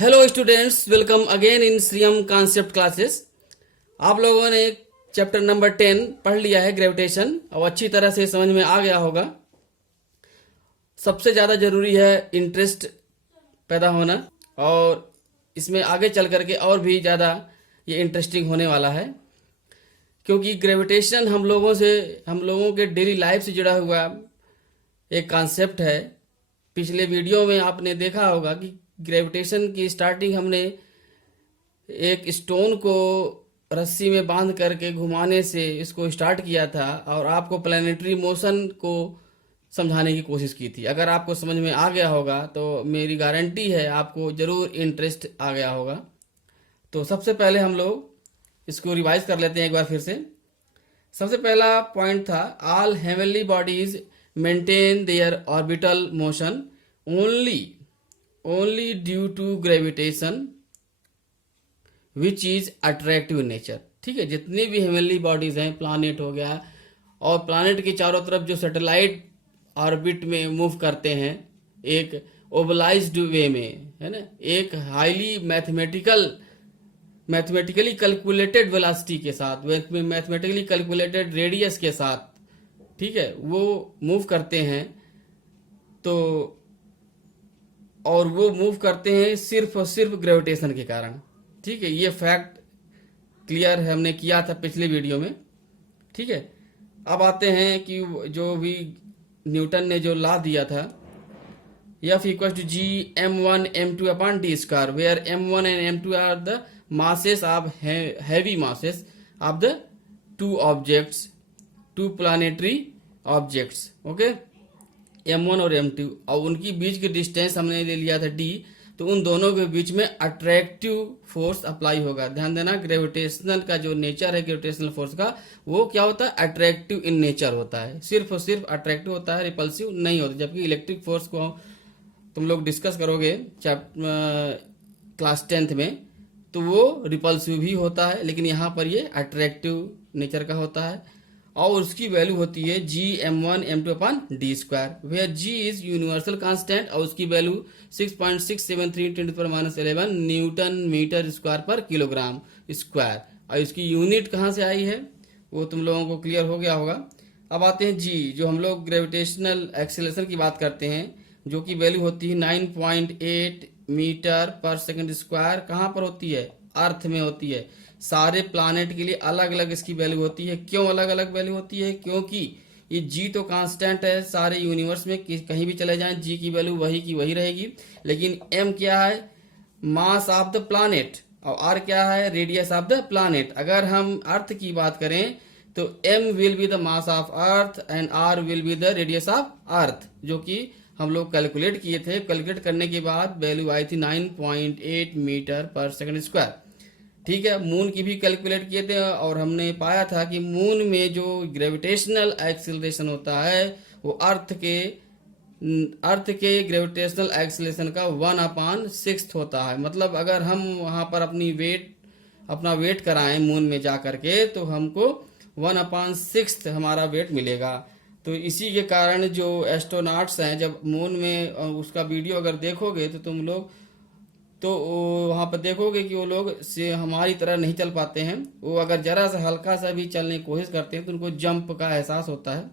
Hello students, welcome again in Shriyam concept classes. आप लोगों ने चैप्टर नंबर 10 पढ़ लिया है, ग्रेविटेशन, और अच्छी तरह से समझ में आ गया होगा। सबसे ज़्यादा जरूरी है इंटरेस्ट पैदा होना, और इसमें आगे चल करके और भी ज़्यादा ये इंटरेस्टिंग होने वाला है, क्योंकि ग्रेविटेशन हम लोगों के डेली लाइफ से जुड़ा हुआ एक कॉन्सेप्ट है। पिछले वीडियो में आपने देखा होगा कि ग्रेविटेशन की स्टार्टिंग हमने एक स्टोन को रस्सी में बांध करके घुमाने से इसको स्टार्ट किया था, और आपको प्लैनेटरी मोशन को समझाने की कोशिश की थी। अगर आपको समझ में आ गया होगा तो मेरी गारंटी है आपको ज़रूर इंटरेस्ट आ गया होगा। तो सबसे पहले हम लोग इसको रिवाइज कर लेते हैं एक बार फिर से। सबसे पहला पॉइंट था, all heavenly bodies maintain their orbital motion only due to gravitation which is attractive in nature. ठीक है, जितनी भी हेवनली बॉडीज हैं, प्लानेट हो गया, और प्लानेट के चारों तरफ जो सैटेलाइट ऑर्बिट में मूव करते हैं एक ओबलाइज्ड वे में, है ना, एक हाईली मैथमेटिकली कैलकुलेटेड वेलोसिटी के साथ, मैथमेटिकली कैलकुलेटेड रेडियस के साथ, ठीक है, वो मूव करते हैं। तो और वो मूव करते हैं सिर्फ और सिर्फ ग्रेविटेशन के कारण। ठीक है, ये फैक्ट क्लियर हमने किया था पिछले वीडियो में। ठीक है, अब आते हैं कि जो भी न्यूटन ने जो लॉ दिया था, F equals to G m1 m2 upon d square, where m1 and m2 are the masses of heavy masses of the two planetary objects. Okay, m1 और m2, और उनकी बीच की डिस्टेंस हमने ले लिया था d, तो उन दोनों के बीच में अट्रैक्टिव फोर्स अप्लाई होगा। ध्यान देना, ग्रेविटेशनल का जो नेचर है ग्रेविटेशनल फोर्स का, वो क्या होता है, अट्रैक्टिव इन नेचर होता है, सिर्फ और सिर्फ अट्रैक्टिव होता है, रिपल्सिव नहीं होता। जबकि इलेक्ट्रिक फोर्स को तुम लोग डिस्कस करोगे क्लास 10th में, तो वो रिपल्सिव भी होता है, लेकिन यहाँ पर ये अट्रैक्टिव नेचर का होता है, और उसकी वैल्यू होती है G m1 m2 upon d square, where G is universal constant, और उसकी वैल्यू 6.673 × 10⁻11 न्यूटन मीटर स्क्वायर पर किलोग्राम स्क्वायर। और इसकी यूनिट कहाँ से आई है वो तुम लोगों को क्लियर हो गया होगा। अब आते हैं जी, जो हम लोग ग्रेविटेशनल एक्सेलरेशन की बात करते हैं, जो की वैल्यू होती है 9.8 मीटर पर सेकंड स्क्वायर। कहाँ पर होती है, अर्थ में होती है। सारे प्लानेट के लिए अलग अलग इसकी वैल्यू होती है। क्यों अलग अलग वैल्यू होती है, क्योंकि ये जी तो कांस्टेंट है सारे यूनिवर्स में, कहीं भी चले जाएं जी की वैल्यू वही की वही रहेगी। लेकिन एम क्या है, मास ऑफ द प्लानेट, और आर क्या है, रेडियस ऑफ द प्लानेट। अगर हम अर्थ की बात करें तो m will be the mass of earth and r will be the radius of earth, जो कि हम लोग कैलकुलेट किए थे। कैलकुलेट करने के बाद वैल्यू आई थी 9.8 मीटर पर सेकंड स्क्वायर। ठीक है, मून की भी कैलकुलेट किए थे, और हमने पाया था कि मून में जो ग्रेविटेशनल एक्सिलरेशन होता है वो अर्थ के ग्रेविटेशनल एक्सिलरेशन का 1/6 होता है। मतलब अगर हम वहां पर अपना वेट कराएं मून में जा करके, तो हमको 1/6 हमारा वेट मिलेगा। तो इसी के कारण जो एस्ट्रोनॉट्स हैं, जब मून में उसका वीडियो अगर देखोगे तो तुम लोग तो वहां पर देखोगे कि वो लोग से हमारी तरह नहीं चल पाते हैं। वो अगर जरा सा हल्का सा भी चलने की कोशिश करते हैं तो उनको जंप का एहसास होता है,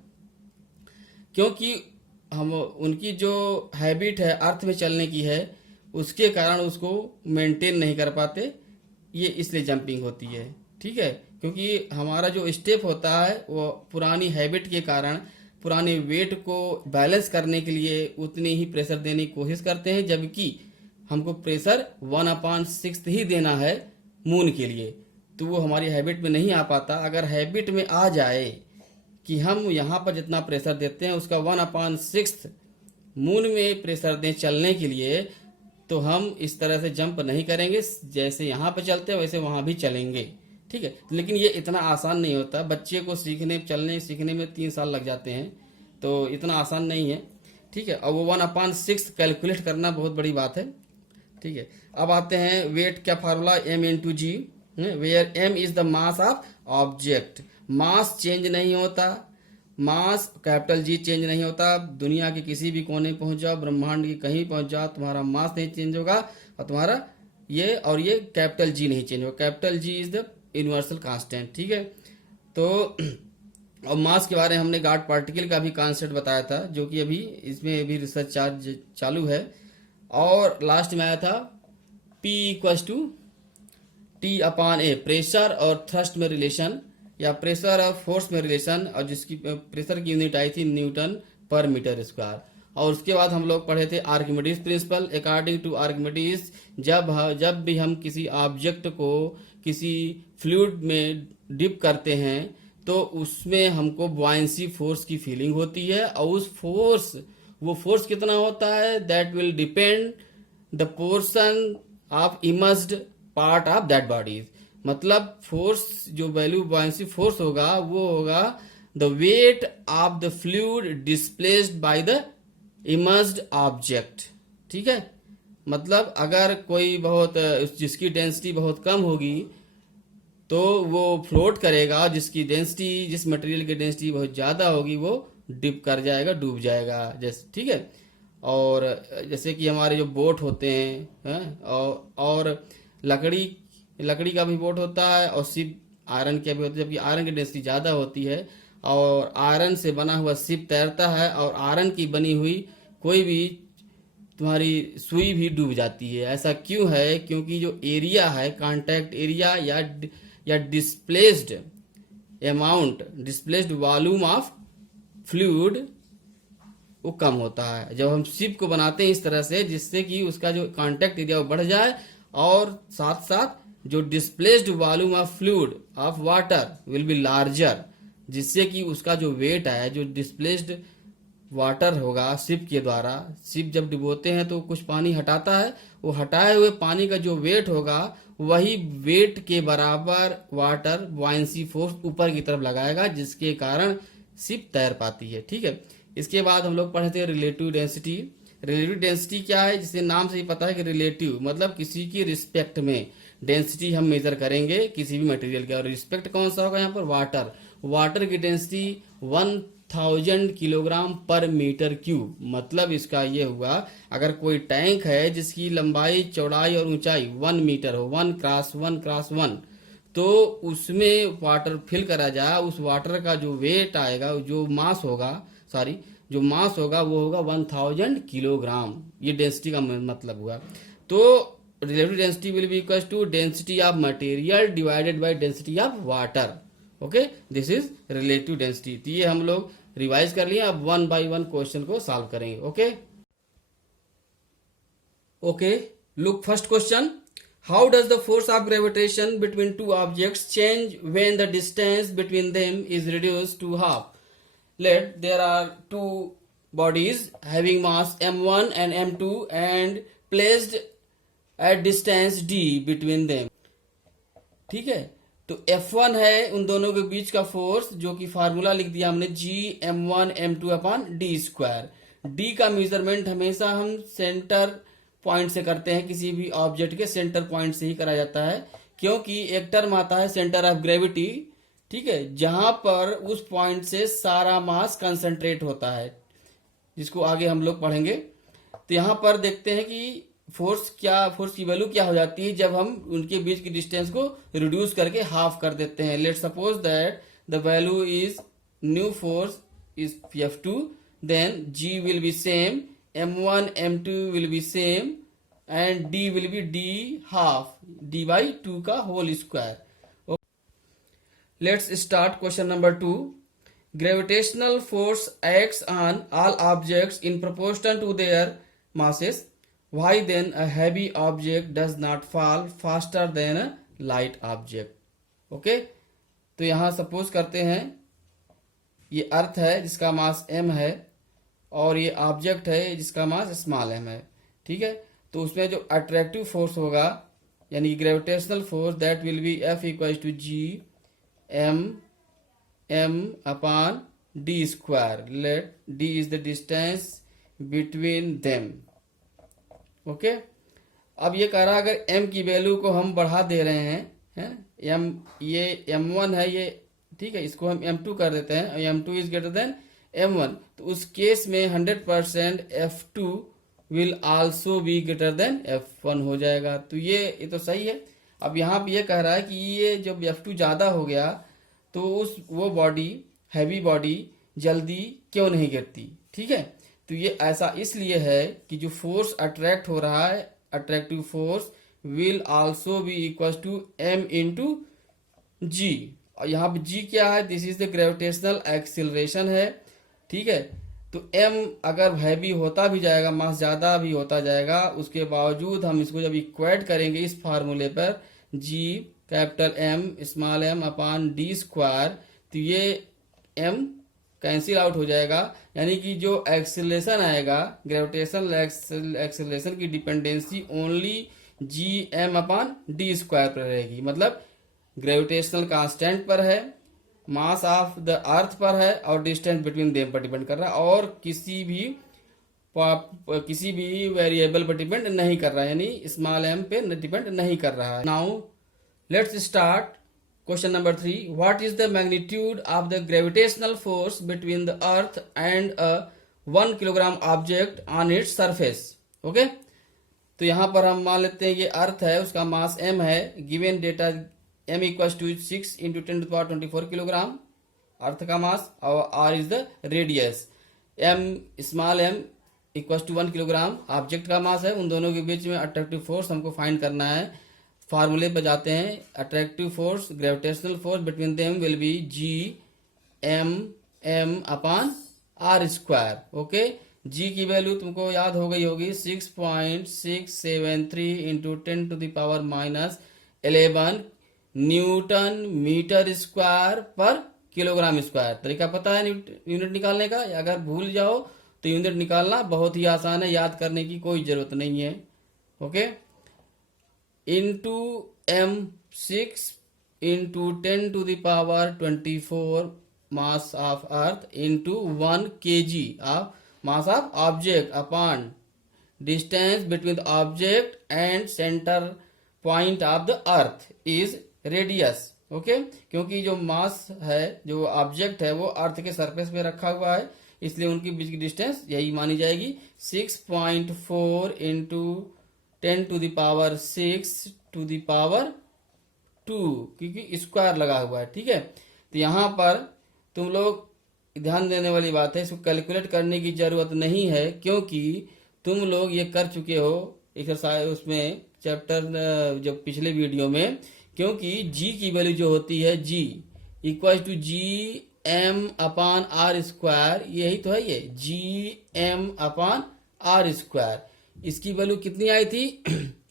क्योंकि हम उनकी जो हैबिट है अर्थ में चलने की है, उसके कारण उसको मेंटेन नहीं कर पाते, ये इसलिए जंपिंग होती है। ठीक है, क्योंकि हमारा जो स्टेप होता है वो पुरानी हैबिट के कारण पुराने वेट को बैलेंस करने के लिए उतनी ही प्रेशर देने की कोशिश करते हैं, जबकि हमको प्रेशर 1/6 ही देना है मून के लिए, तो वो हमारी हैबिट में नहीं आ पाता। अगर हैबिट में आ जाए कि हम यहाँ पर जितना प्रेशर देते हैं उसका 1/6 मून में प्रेशर दें चलने के लिए, तो हम इस तरह से जंप नहीं करेंगे, जैसे यहाँ पर चलते हैं वैसे वहाँ भी चलेंगे। ठीक है, लेकिन ये इतना आसान नहीं होता। बच्चे को चलने सीखने में 3 साल लग जाते हैं, तो इतना आसान नहीं है। ठीक है, और वो 1/6 कैलकुलेट करना बहुत बड़ी बात है। ठीक है, अब आते हैं वेट का formula m/g, where m is the mass of object. Mass change नहीं होता, मास कैपिटल जी चेंज नहीं होता। दुनिया के किसी भी कोने पहुंच जाओ, ब्रह्मांड के कहीं पहुंच जाओ, तुम्हारा मास नहीं चेंज होगा और तुम्हारा ये और ये कैपिटल जी नहीं चेंज होगा, capital G is the universal constant, ठीक है। तो और मास के बारे में हमने गॉड पार्टिकल का भी कॉन्सेप्ट बताया था, जो कि अभी इसमें भी रिसर्च चार्ज चालू है। और लास्ट में आया था P equals to T upon A, pressure और थ्रस्ट में रिलेशन या प्रेशर और फोर्स में रिलेशन, और जिसकी प्रेशर की यूनिट आई थी न्यूटन पर मीटर स्क्वायर। और उसके बाद हम लोग पढ़े थे Archimedes principle. According to Archimedes, जब भी हम किसी ऑब्जेक्ट को किसी फ्लूइड में डिप करते हैं तो उसमें हमको बॉयंसी फोर्स की फीलिंग होती है, और वो फोर्स कितना होता है, that will depend the portion of immersed part of that body. मतलब फोर्स, जो वैल्यू बॉयंसी फोर्स होगा वो होगा the weight of the fluid displaced by the immersed object, ठीक है। मतलब अगर कोई बहुत जिसकी डेंसिटी बहुत कम होगी तो वो फ्लोट करेगा, जिसकी डेंसिटी, जिस मटेरियल की डेंसिटी बहुत ज़्यादा होगी वो डिप कर जाएगा, डूब जाएगा, जैसे, ठीक है। और जैसे कि हमारे जो बोट होते हैं, और लकड़ी का भी बोट होता है, और शिप आयरन का भी होता है, जबकि आयरन की डेंसिटी ज़्यादा होती है, और आयरन से बना हुआ शिप तैरता है, और आयरन की बनी हुई कोई भी तुम्हारी सुई भी डूब जाती है। ऐसा क्यों है? क्योंकि जो एरिया है, कांटेक्ट एरिया या displaced amount, displaced volume of fluid वो कम होता है जब हम शिप को बनाते हैं इस तरह से, जिससे कि उसका जो कांटेक्ट एरिया वो बढ़ जाए, और साथ साथ जो displaced volume of fluid of water will be larger, जिससे कि उसका जो वेट है, जो डिस्प्लेस्ड वाटर होगा शिप के द्वारा, शिप जब डुबोते हैं तो कुछ पानी हटाता है, वो हटाए हुए पानी का जो वेट होगा वही वेट के बराबर वाटर बॉयंसी फोर्स ऊपर की तरफ लगाएगा, जिसके कारण शिप तैर पाती है, ठीक है। इसके बाद हम लोग पढ़े थे रिलेटिव डेंसिटी। रिलेटिव डेंसिटी क्या है? जिससे नाम से ही पता है कि रिलेटिव मतलब किसी की रिस्पेक्ट में डेंसिटी हम मेजर करेंगे किसी भी मटेरियल के, और रिस्पेक्ट कौन सा होगा यहाँ पर? वाटर की डेंसिटी 1000 किलोग्राम पर मीटर क्यूब। मतलब इसका ये हुआ, अगर कोई टैंक है जिसकी लंबाई, चौड़ाई और ऊंचाई 1 मीटर हो, 1x1x1, तो उसमें वाटर फिल करा जाए, उस वाटर का जो वेट आएगा, जो मास होगा वो होगा 1000 किलोग्राम। ये डेंसिटी का मतलब हुआ। तो relative density will be equal to density of material divided by density of water. Okay, this is relative density. तो ये हम लोग रिवाइज कर लिए, अब 1 बाय 1 क्वेश्चन को सॉल्व करेंगे। Okay, look first question. How does the force of gravitation between two objects change when the distance between them is reduced to half? Let there are two bodies having mass m1 and m2 and placed at distance d between them. ठीक है, तो F1 है उन दोनों के बीच का force, जो कि फार्मूला लिख दिया हमने Gm1m2 upon d square. D का मेजरमेंट हमेशा हम सेंटर पॉइंट से करते हैं, किसी भी ऑब्जेक्ट के सेंटर पॉइंट से ही करा जाता है, क्योंकि एक टर्म आता है सेंटर ऑफ ग्रेविटी, ठीक है, जहां पर उस पॉइंट से सारा मास कंसंट्रेट होता है, जिसको आगे हम लोग पढ़ेंगे। तो यहां पर देखते हैं कि फोर्स की वैल्यू क्या हो जाती है जब हम उनके बीच की डिस्टेंस को रिड्यूस करके हाफ कर देते हैं। Let suppose that the value is new force is F2, then G will be same, M1 M2 will be same, and D will be D half, D by 2 का whole square. Okay. Let's start question number 2. Gravitational force acts on all objects in proportion to their masses. Why then a heavy object does not fall faster than a light object? Okay. तो यहाँ suppose करते हैं ये earth है जिसका मास m है, और ये ऑब्जेक्ट है जिसका मास स्मॉल m है, ठीक है। तो उसमें जो अट्रैक्टिव फोर्स होगा, यानी gravitational force, that will be F equal to G m upon d square. Let d is the distance between them. Okay, अब ये कह रहा अगर m की वैल्यू को हम बढ़ा दे रहे हैं, m ये m1 है ये, ठीक है, इसको हम m2 कर देते हैं, m2 is greater than m1, तो उस केस में 100% F2 will also be greater than F1 हो जाएगा। तो ये तो सही है। अब यहाँ पे ये कह रहा है कि ये जब F2 ज्यादा हो गया तो वो बॉडी, हैवी बॉडी जल्दी क्यों नहीं गिरती। ठीक है, तो ये ऐसा इसलिए है कि जो फोर्स अट्रैक्ट हो रहा है, attractive force will also be equal to m into G. और यहाँ पे जी क्या है, this is the gravitational acceleration है। ठीक है, तो m अगर हैवी होता भी जाएगा, मास ज्यादा भी होता जाएगा, उसके बावजूद हम इसको जब इक्वेट करेंगे इस फार्मूले पर, g capital M small m अपान डी स्क्वायर, तो ये m कैंसिल आउट हो जाएगा। यानी कि जो एक्सिलेशन आएगा, ग्रेविटेशनल एक्सिलेशन की डिपेंडेंसी ओनली जी एम अपान डी स्क्वायर पर रहेगी। मतलब ग्रेविटेशनल कांस्टेंट पर है, मास ऑफ द अर्थ पर है और डिस्टेंस बिटवीन देम पर डिपेंड कर रहा है, और किसी भी वेरिएबल पर डिपेंड नहीं कर रहा है, यानी स्मॉल एम पे डिपेंड नहीं कर रहा है। Now let's start question number 3। What is the magnitude of the gravitational force between the earth and a 1 kilogram object on its surface. Okay, तो यहाँ पर हम मान लेते हैं ये अर्थ है, उसका मास m है, given data m equal to 6 into 10⁻24 kilogram earth का मास, और r is the radius, m small m equal to 1 kilogram object का मास है। उन दोनों के बीच में अट्रैक्टिव फोर्स हमको फाइंड करना है। फार्मूले पर जाते हैं, attractive force, gravitational force between them will be G M M upon are square. Okay, G की वैल्यू तुमको याद हो गई होगी, 6.673 इंटू 10⁻⁻11 न्यूटन मीटर स्क्वायर पर किलोग्राम स्क्वायर। तरीका पता है यूनिट निकालने का? अगर भूल जाओ तो यूनिट निकालना बहुत ही आसान है, याद करने की कोई जरूरत नहीं है। Okay, into m 6 into 10⁻24 mass of earth into 1 kg of mass of object upon distance between the object and centre point of the earth is radius. Okay, क्योंकि जो मास है, जो ऑब्जेक्ट है, वो अर्थ के सरफेस पे रखा हुआ है, इसलिए उनकी बीच की डिस्टेंस यही मानी जाएगी, 6.4 इंटू 10⁻6⁻2, क्योंकि स्क्वायर लगा हुआ है। ठीक है, तो यहाँ पर तुम लोग ध्यान देने वाली बात है, इसको कैलकुलेट करने की जरूरत नहीं है, क्योंकि तुम लोग ये कर चुके हो एक्सरसाइज उसमें चैप्टर जब पिछले वीडियो में, क्योंकि जी की वैल्यू जो होती है, G equal to G M upon are square, यही तो है ये G M upon are square. इसकी वैल्यू कितनी आई थी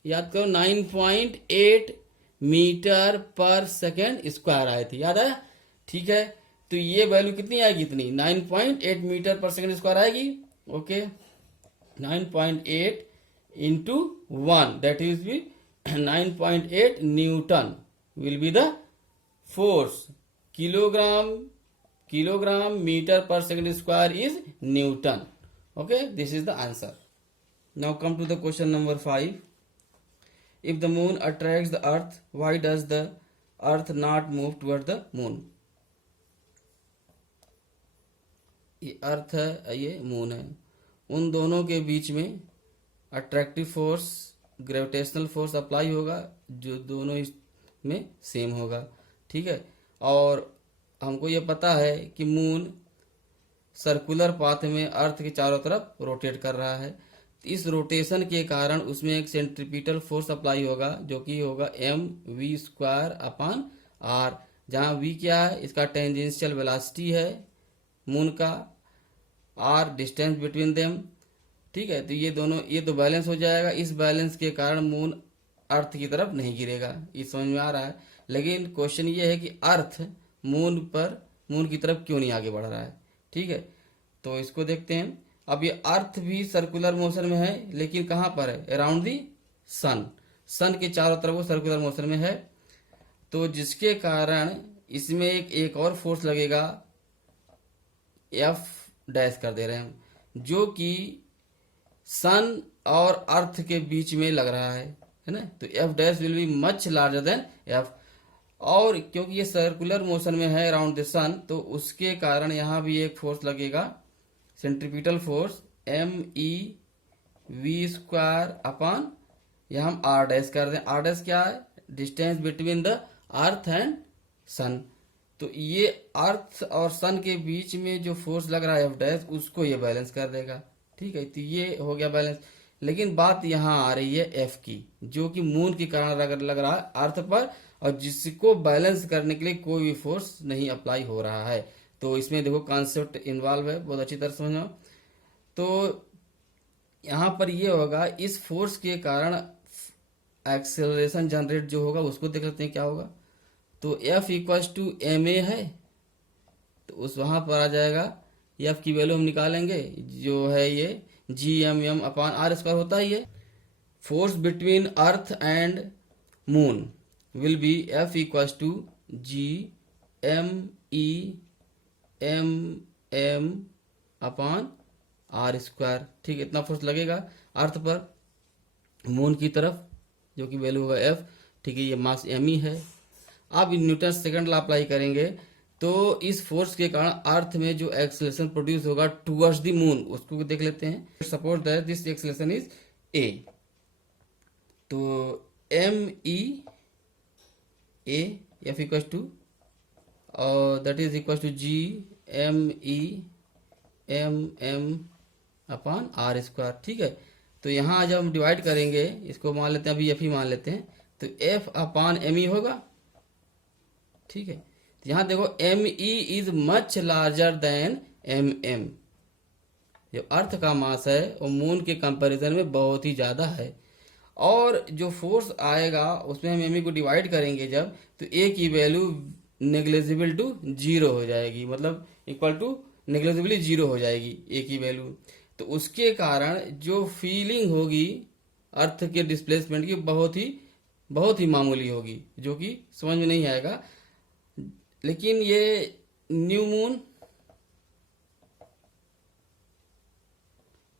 याद करो, 9.8 मीटर पर सेकेंड स्क्वायर आई थी, याद है? ठीक है, तो ये वैल्यू कितनी आएगी, इतनी 9.8 मीटर पर सेकेंड स्क्वायर आएगी। Okay, 9.8 into 1 that is be 9.8 newton will be the force. Kilogram metre per second square is newton. Okay, this is the answer. Now come to the question number 5. If the moon attracts the earth, why does the earth not move toward the moon? ये earth है, ये moon है, उन दोनों के बीच में attractive force, gravitational force apply होगा, जो दोनों में सेम होगा। ठीक है, और हमको ये पता है कि मून सर्कुलर पाथ में अर्थ के चारों तरफ रोटेट कर रहा है। इस रोटेशन के कारण उसमें एक सेंट्रीपिटल फोर्स अप्लाई होगा, जो कि होगा mv स्क्वायर अपान r, जहाँ v क्या है, इसका टेंजेंशियल वेलोसिटी है मून का, r डिस्टेंस बिटवीन देम। ठीक है, तो ये दोनों, ये तो बैलेंस हो जाएगा। इस बैलेंस के कारण मून अर्थ की तरफ नहीं गिरेगा, ये समझ में आ रहा है। लेकिन क्वेश्चन ये है कि अर्थ मून की तरफ क्यों नहीं आगे बढ़ रहा है। ठीक है, तो इसको देखते हैं। अब ये अर्थ भी सर्कुलर मोशन में है, लेकिन कहाँ पर है, अराउंड दी सन के चारों तरफ वो सर्कुलर मोशन में है, तो जिसके कारण इसमें एक और फोर्स लगेगा, एफ डैश कर दे रहे हैं हम, जो कि सन और अर्थ के बीच में लग रहा है ना, तो F dash will be much larger then F. और क्योंकि ये सर्कुलर मोशन में है अराउंड द सन, तो उसके कारण यहाँ भी एक फोर्स लगेगा, centripetal force, v square upon, यहाँ हम आर डैश कर दें। आर डैश क्या है? Distance between the earth and sun. तो ये अर्थ और सन के बीच में जो फोर्स लग रहा है एफ डैश, उसको ये बैलेंस कर देगा। ठीक है, तो ये हो गया बैलेंस। लेकिन बात यहाँ आ रही है एफ की, जो कि मून के कारण लग रहा है अर्थ पर, और जिसको बैलेंस करने के लिए कोई भी फोर्स नहीं अप्लाई हो रहा है। तो इसमें देखो कॉन्सेप्ट इन्वॉल्व है, बहुत अच्छी तरह समझना। तो यहाँ पर ये होगा, इस फोर्स के कारण एक्सेलरेशन जनरेट जो होगा उसको देख लेते हैं क्या होगा। तो F equals to m a है, तो उस वहां पर आ जाएगा, F की वैल्यू हम निकालेंगे, जो है ये G M M upon are square होता ही है। Force between earth and moon will be F equals to G M E M M upon are square. ठीक, इतना फोर्स लगेगा अर्थ पर मून की तरफ, जो कि वैल्यू होगा एफ। ठीक है, ये मास एम ही है। अब न्यूटन सेकंड लॉ अप्लाई करेंगे, तो इस फोर्स के कारण अर्थ में जो एक्सेलरेशन प्रोड्यूस होगा टुवर्ड्स द मून, उसको देख लेते हैं। Suppose that this acceleration is A, तो M E A F equal to, और that is equal to G M E M M upon are square. ठीक है, तो यहाँ जब हम डिवाइड करेंगे, इसको मान लेते हैं, अभी एफ ही मान लेते हैं, तो एफ अपॉन एम ई होगा। ठीक है, तो यहाँ देखो m e is much larger than m m. जो अर्थ का मास है वो मून के कंपैरिजन में बहुत ही ज़्यादा है, और जो फोर्स आएगा उसमें हम एम ई को डिवाइड करेंगे जब, तो ए की वैल्यू नेग्लेजिबल टू जीरो हो जाएगी, मतलब इक्वल टू नेग्लेजिबली जीरो हो जाएगी ए की वैल्यू। तो उसके कारण जो फीलिंग होगी अर्थ के डिस्प्लेसमेंट की बहुत ही मामूली होगी, जो कि समझ में नहीं आएगा। लेकिन ये new moon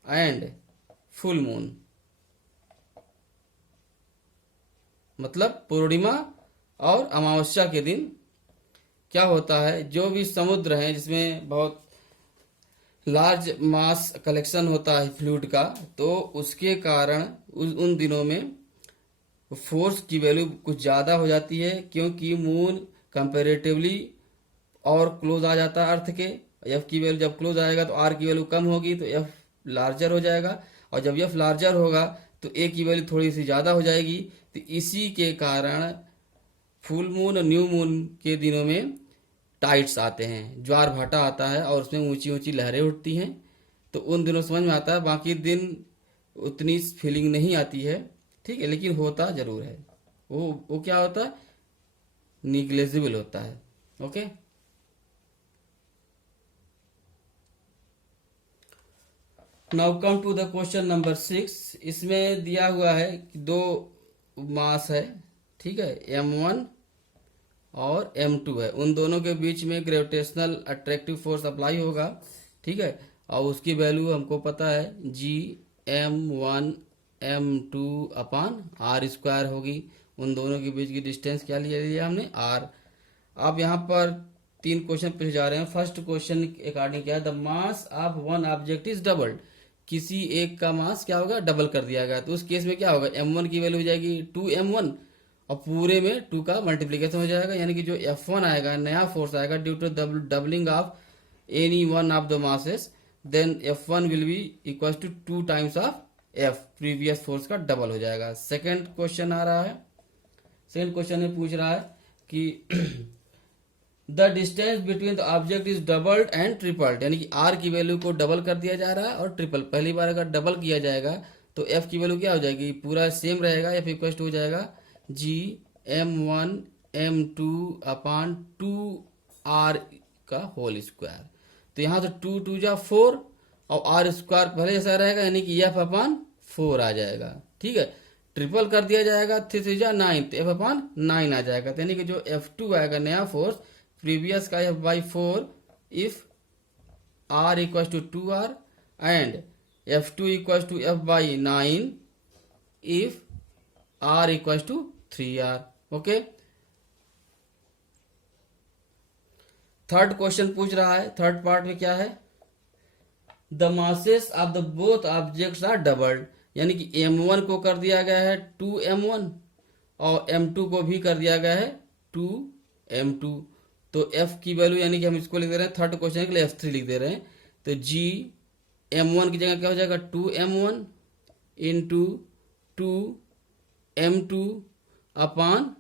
and full moon, मतलब पूर्णिमा और अमावस्या के दिन क्या होता है, जो भी समुद्र हैं जिसमें बहुत लार्ज मास कलेक्शन होता है फ्लूइड का, तो उसके कारण उन दिनों में फोर्स की वैल्यू कुछ ज़्यादा हो जाती है, क्योंकि मून कंपैरेटिवली और क्लोज आ जाता है अर्थ के। एफ की वैल्यू जब क्लोज आएगा तो आर की वैल्यू कम होगी, तो एफ लार्जर हो जाएगा, और जब एफ लार्जर होगा तो ए की वैल्यू थोड़ी सी ज़्यादा हो जाएगी। तो इसी के कारण फुल मून और न्यू मून के दिनों में टाइड्स आते हैं, ज्वार भाटा आता है, और उसमें ऊंची ऊंची लहरें उठती हैं। तो उन दिनों समझ में आता है, बाकी दिन उतनी फीलिंग नहीं आती है। ठीक है, लेकिन होता जरूर है। वो क्या होता है, निग्लेजिबल होता है। Okay, now come to the question number 6। इसमें दिया हुआ है कि दो मास है, ठीक है, m1 और m2 है, उन दोनों के बीच में ग्रेविटेशनल अट्रैक्टिव फोर्स अप्लाई होगा। ठीक है, और उसकी वैल्यू हमको पता है G m1 m2 upon are square होगी। उन दोनों के बीच की डिस्टेंस क्या लिया हमने, आर। अब यहाँ पर 3 क्वेश्चन पूछे जा रहे हैं। फर्स्ट क्वेश्चन अकॉर्डिंग क्या है, the mass of one object is doubled. किसी एक का मास क्या होगा, डबल कर दिया गया। तो उस केस में क्या होगा, m1 की वैल्यू हो जाएगी 2m1, और पूरे में 2 का मल्टीप्लीकेशन हो जाएगा, यानी कि जो F1 आएगा, नया फोर्स आएगा due to doubling of any one of the masses, then F1 will be equal to 2 times of F, previous force का डबल हो जाएगा। सेकंड क्वेश्चन आ रहा है, सेकंड क्वेश्चन में पूछ रहा है कि the distance between the object is doubled and tripled, यानी कि आर की वैल्यू को डबल कर दिया जा रहा है और ट्रिपल। पहली बार अगर डबल किया जाएगा तो एफ की वैल्यू क्या हो जाएगी, पूरा सेम रहेगा, एफ इक्वल हो जाएगा जी m1 m2 अपान 2r का होल स्क्वायर। तो यहाँ से 2 2 जा 4, और आर स्क्वायर पहले जैसा रहेगा, यानी कि एफ अपान 4 आ जाएगा। ठीक है, ट्रिपल कर दिया जाएगा, 3 3 जा 9, तो एफ अपान 9 आ जाएगा। तो यानी कि जो F2 आएगा नया फोर्स, प्रीवियस का F/4 if R equal to 2R and F2 equal to F/9 if R equal to 3R। Okay, third question पूछ रहा है, थर्ड पार्ट में क्या है, the masses of the both objects are doubled. यानी कि m1 को कर दिया गया है 2m1 और m2 को भी कर दिया गया है 2m2। तो f की वैल्यू यानी कि हम इसको लिख दे रहे हैं, थर्ड क्वेश्चन के लिए f3 लिख दे रहे हैं। तो g m1 की जगह क्या हो जाएगा 2m1 into 2m2 upon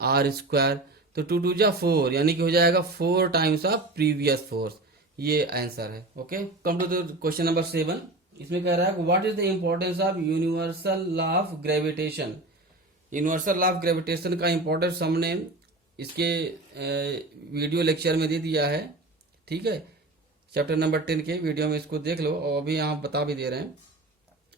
R square. तो 2 2 जा 4 यानी कि हो जाएगा 4 टाइम्स ऑफ प्रीवियस फोर्स। ये आंसर है। Okay, come to the question number 7। इसमें कह रहा है what is the importance of universal law of gravitation. Universal law of gravitation का इंपॉर्टेंस हमने इसके वीडियो लेक्चर में दे दिया है। ठीक है, चैप्टर नंबर 10 के वीडियो में इसको देख लो, और अभी यहाँ बता भी दे रहे हैं।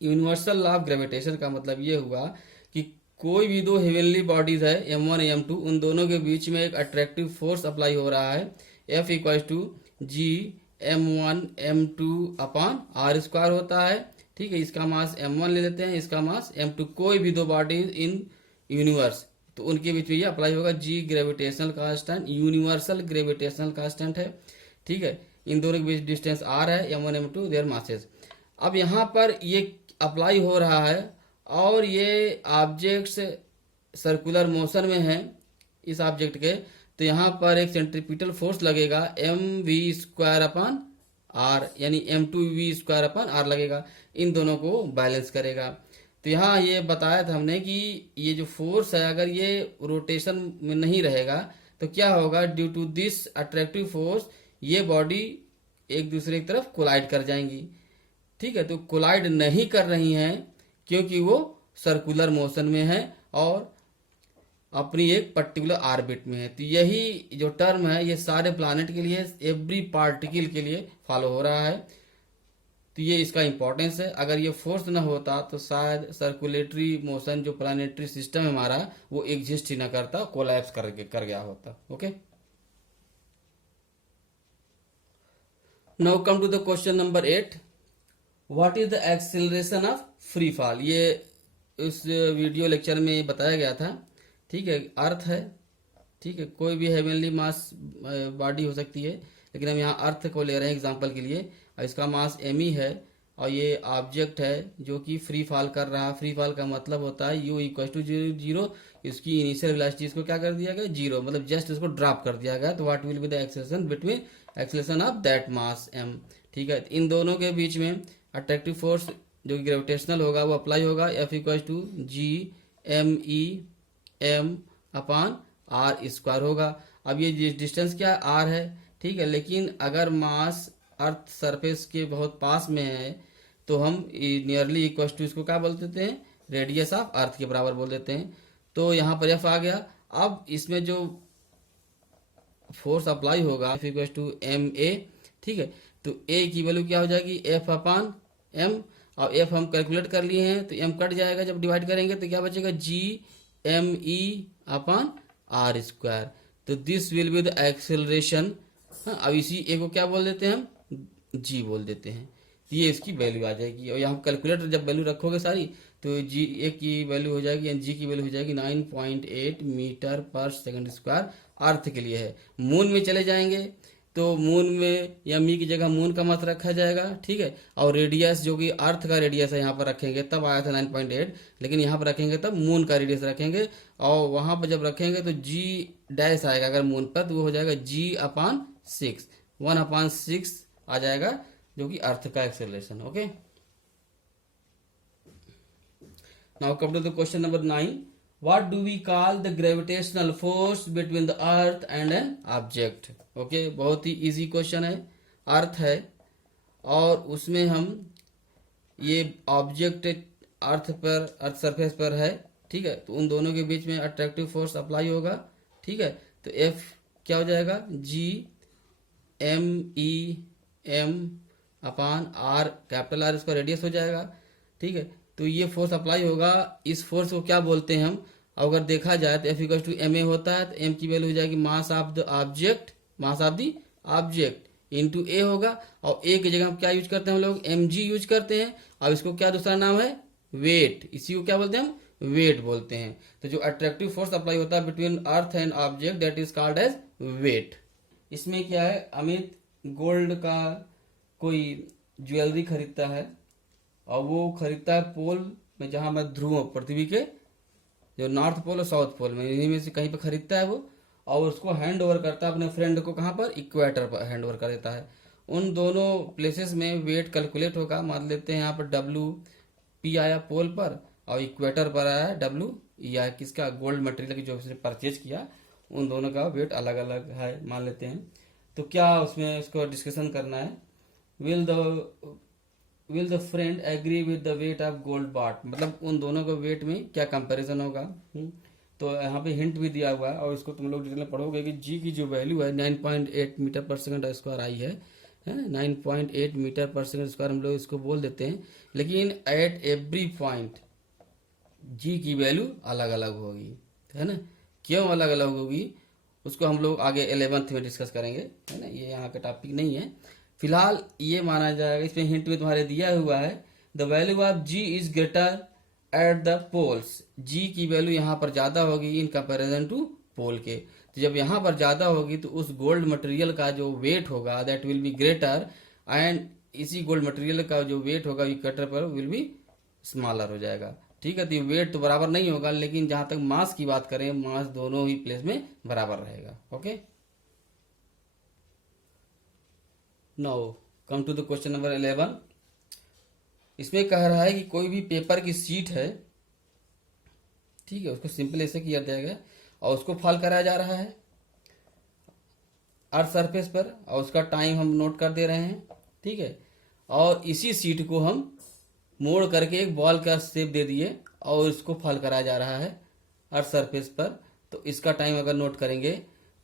यूनिवर्सल लॉ ऑफ ग्रेविटेशन का मतलब ये हुआ कि कोई भी दो हेवनली बॉडीज है m1 m2, उन दोनों के बीच में एक अट्रैक्टिव फोर्स अप्लाई हो रहा है। F equal to G m1 m2 upon are square होता है। ठीक है, इसका मास m1 ले लेते हैं, इसका मास m2। कोई भी दो बॉडीज इन यूनिवर्स, तो उनके बीच में ये अप्लाई होगा। G gravitational constant, universal gravitational constant है। ठीक है, इन दोनों के बीच डिस्टेंस r है, m1 m2 देयर मासेस। अब यहाँ पर ये अप्लाई हो रहा है और ये ऑब्जेक्ट्स सर्कुलर मोशन में है इस ऑब्जेक्ट के, तो यहाँ पर एक सेंट्रीपिटल फोर्स लगेगा mv² अपान r, यानी m2v² अपान r लगेगा। इन दोनों को बैलेंस करेगा। तो यहाँ ये बताया था हमने कि ये जो फोर्स है अगर ये रोटेशन में नहीं रहेगा तो क्या होगा, due to this attractive force ये बॉडी एक दूसरे की तरफ कोलाइड कर जाएंगी। ठीक है, तो कोलाइड नहीं कर रही हैं क्योंकि वो सर्कुलर मोशन में है और अपनी एक पर्टिकुलर ऑर्बिट में है। तो यही जो टर्म है ये सारे प्लैनेट के लिए, एवरी पार्टिकल के लिए फॉलो हो रहा है। तो ये इसका इंपॉर्टेंस है। अगर ये फोर्स ना होता तो शायद सर्कुलेटरी मोशन जो प्लानिटरी सिस्टम है हमारा वो एग्जिस्ट ही ना करता, कोलैप्स कर गया होता। Okay, now come to the question number 8। What is the acceleration of free fall. ये उस वीडियो लेक्चर में बताया गया था। ठीक है, अर्थ है। ठीक है, कोई भी हेवनली मास बॉडी हो सकती है, लेकिन हम यहाँ अर्थ को ले रहे हैं एग्जांपल के लिए। और इसका मास m है और ये ऑब्जेक्ट है जो कि फ्री फॉल कर रहा है। फ्री फॉल का मतलब होता है u इक्वल टू 0 इसकी इनिशियल वेलोसिटी को क्या कर दिया गया 0, मतलब जस्ट इसको ड्रॉप कर दिया गया। तो what will be the acceleration between acceleration of that mass m। ठीक है, इन दोनों के बीच में अट्रैक्टिव फोर्स जो कि ग्रेविटेशनल होगा वो अप्लाई होगा। F equal to G m m upon are square होगा। अब ये डिस्टेंस क्या r है। ठीक है, लेकिन अगर मास अर्थ सरफेस के बहुत पास में है तो हम नियरली इक्वल टू इसको क्या बोल देते हैं, रेडियस ऑफ अर्थ के बराबर बोल देते हैं। तो यहाँ पर F आ गया। अब इसमें जो फोर्स अप्लाई होगा F इक्वल टू ma। ठीक है, तो a की वैल्यू क्या हो जाएगी F अपान m, और F हम कैलकुलेट कर लिए हैं तो m कट जाएगा। जब डिवाइड करेंगे तो क्या बचेगा g me upon are square. तो this will be the acceleration. अब इसी a को क्या बोल देते हैं हम, g बोल देते हैं। तो ये इसकी वैल्यू आ जाएगी। और यहाँ कैलकुलेटर जब वैल्यू रखोगे सारी तो जी ए की वैल्यू हो जाएगी एंड जी की वैल्यू हो जाएगी 9.8 मीटर पर सेकंड स्क्वायर। अर्थ के लिए है। मून में चले जाएंगे तो मून में या मी की जगह मून का मास रखा जाएगा। ठीक है, और रेडियस जो कि अर्थ का रेडियस है यहाँ पर रखेंगे, तब आया था 9.8, लेकिन यहाँ पर रखेंगे तब मून का रेडियस रखेंगे। और वहाँ पर जब रखेंगे तो जी डैश आएगा अगर मून पर, तो वो हो जाएगा जी अपान 6, 1/6 आ जाएगा जो कि अर्थ का acceleration. Okay, now come to the question number 9। What do we call the gravitational force between the earth and an object. Okay, बहुत ही इजी क्वेश्चन है। अर्थ है और उसमें हम ये ऑब्जेक्ट अर्थ सरफेस पर है। ठीक है, तो उन दोनों के बीच में अट्रैक्टिव फोर्स अप्लाई होगा। ठीक है, तो F क्या हो जाएगा G m upon r, capital r इसका रेडियस हो जाएगा। ठीक है, तो ये फोर्स अप्लाई होगा। इस फोर्स को क्या बोलते हैं हम, अगर देखा जाए तो F इक्वल टू ma होता है। तो m की वैल्यू हो जाएगी मास of the object into a होगा। और a की जगह हम क्या यूज करते हैं, हम लोग mg यूज करते हैं। और इसको क्या दूसरा नाम है वेट, इसी को क्या बोलते हैं हम, वेट बोलते हैं। तो जो अट्रैक्टिव फोर्स अप्लाई होता है between earth and object that is called as weight. इसमें क्या है, अमित गोल्ड का कोई ज्वेलरी खरीदता है और वो खरीदता है पोल में, जहाँ मैं ध्रुव हूँ पृथ्वी के, जो नॉर्थ पोल और साउथ पोल में, इन्हीं में से कहीं पर खरीदता है वो, और उसको हैंड ओवर करता है अपने फ्रेंड को, कहाँ पर, इक्वेटर पर हैंड ओवर कर देता है। उन दोनों प्लेसेस में वेट कैलकुलेट होगा। मान लेते हैं यहाँ पर डब्ल्यू पी आया पोल पर और इक्वेटर पर आया डब्ल्यू ई आया, किसका, गोल्ड मटेरियल की जो उसने परचेज किया, उन दोनों का वेट अलग अलग है मान लेते हैं। तो क्या उसमें उसको डिस्कशन करना है, will the will the friend agree with the weight of gold bought, मतलब उन दोनों के वेट में क्या कंपैरिजन होगा। तो यहाँ पे हिंट भी दिया हुआ है और इसको तुम लोग डिटेल में पढ़ोगे कि जी की जो वैल्यू है 9.8 मीटर पर सेकंड स्क्वायर आई है 9.8 मीटर पर सेकंड स्क्वायर हम लोग इसको बोल देते हैं। लेकिन एट एवरी पॉइंट जी की वैल्यू अलग अलग होगी, है ना। क्यों अलग अलग होगी उसको हम लोग आगे 11th में डिस्कस करेंगे, है ना, ये यहाँ का टॉपिक नहीं है। फिलहाल ये माना जाएगा, इसमें हिंट में तुम्हारे दिया हुआ है, the value of G is greater at the poles, G की वैल्यू यहाँ पर ज़्यादा होगी इन कंपैरिजन टू पोल के। तो जब यहाँ पर ज़्यादा होगी तो उस गोल्ड मटेरियल का जो वेट होगा that will be greater, and इसी गोल्ड मटेरियल का जो वेट होगा इक्वेटर पर विल बी स्मॉलर हो जाएगा। ठीक है, तो ये वेट तो बराबर नहीं होगा, लेकिन जहां तक मास की बात करें, मास दोनों ही प्लेस में बराबर रहेगा। Okay, now come to the question number 11। इसमें कह रहा है कि कोई भी पेपर की सीट है, ठीक है, उसको सिंपल ऐसे किया जाएगा और उसको फॉल कराया जा रहा है अर्थ सरफेस पर, और उसका टाइम हम नोट कर दे रहे हैं, ठीक है। और इसी सीट को हम मोड़ करके एक बॉल का शेप दे दिए और इसको फॉल कराया जा रहा है अर्थ सरफेस पर। तो इसका टाइम अगर नोट करेंगे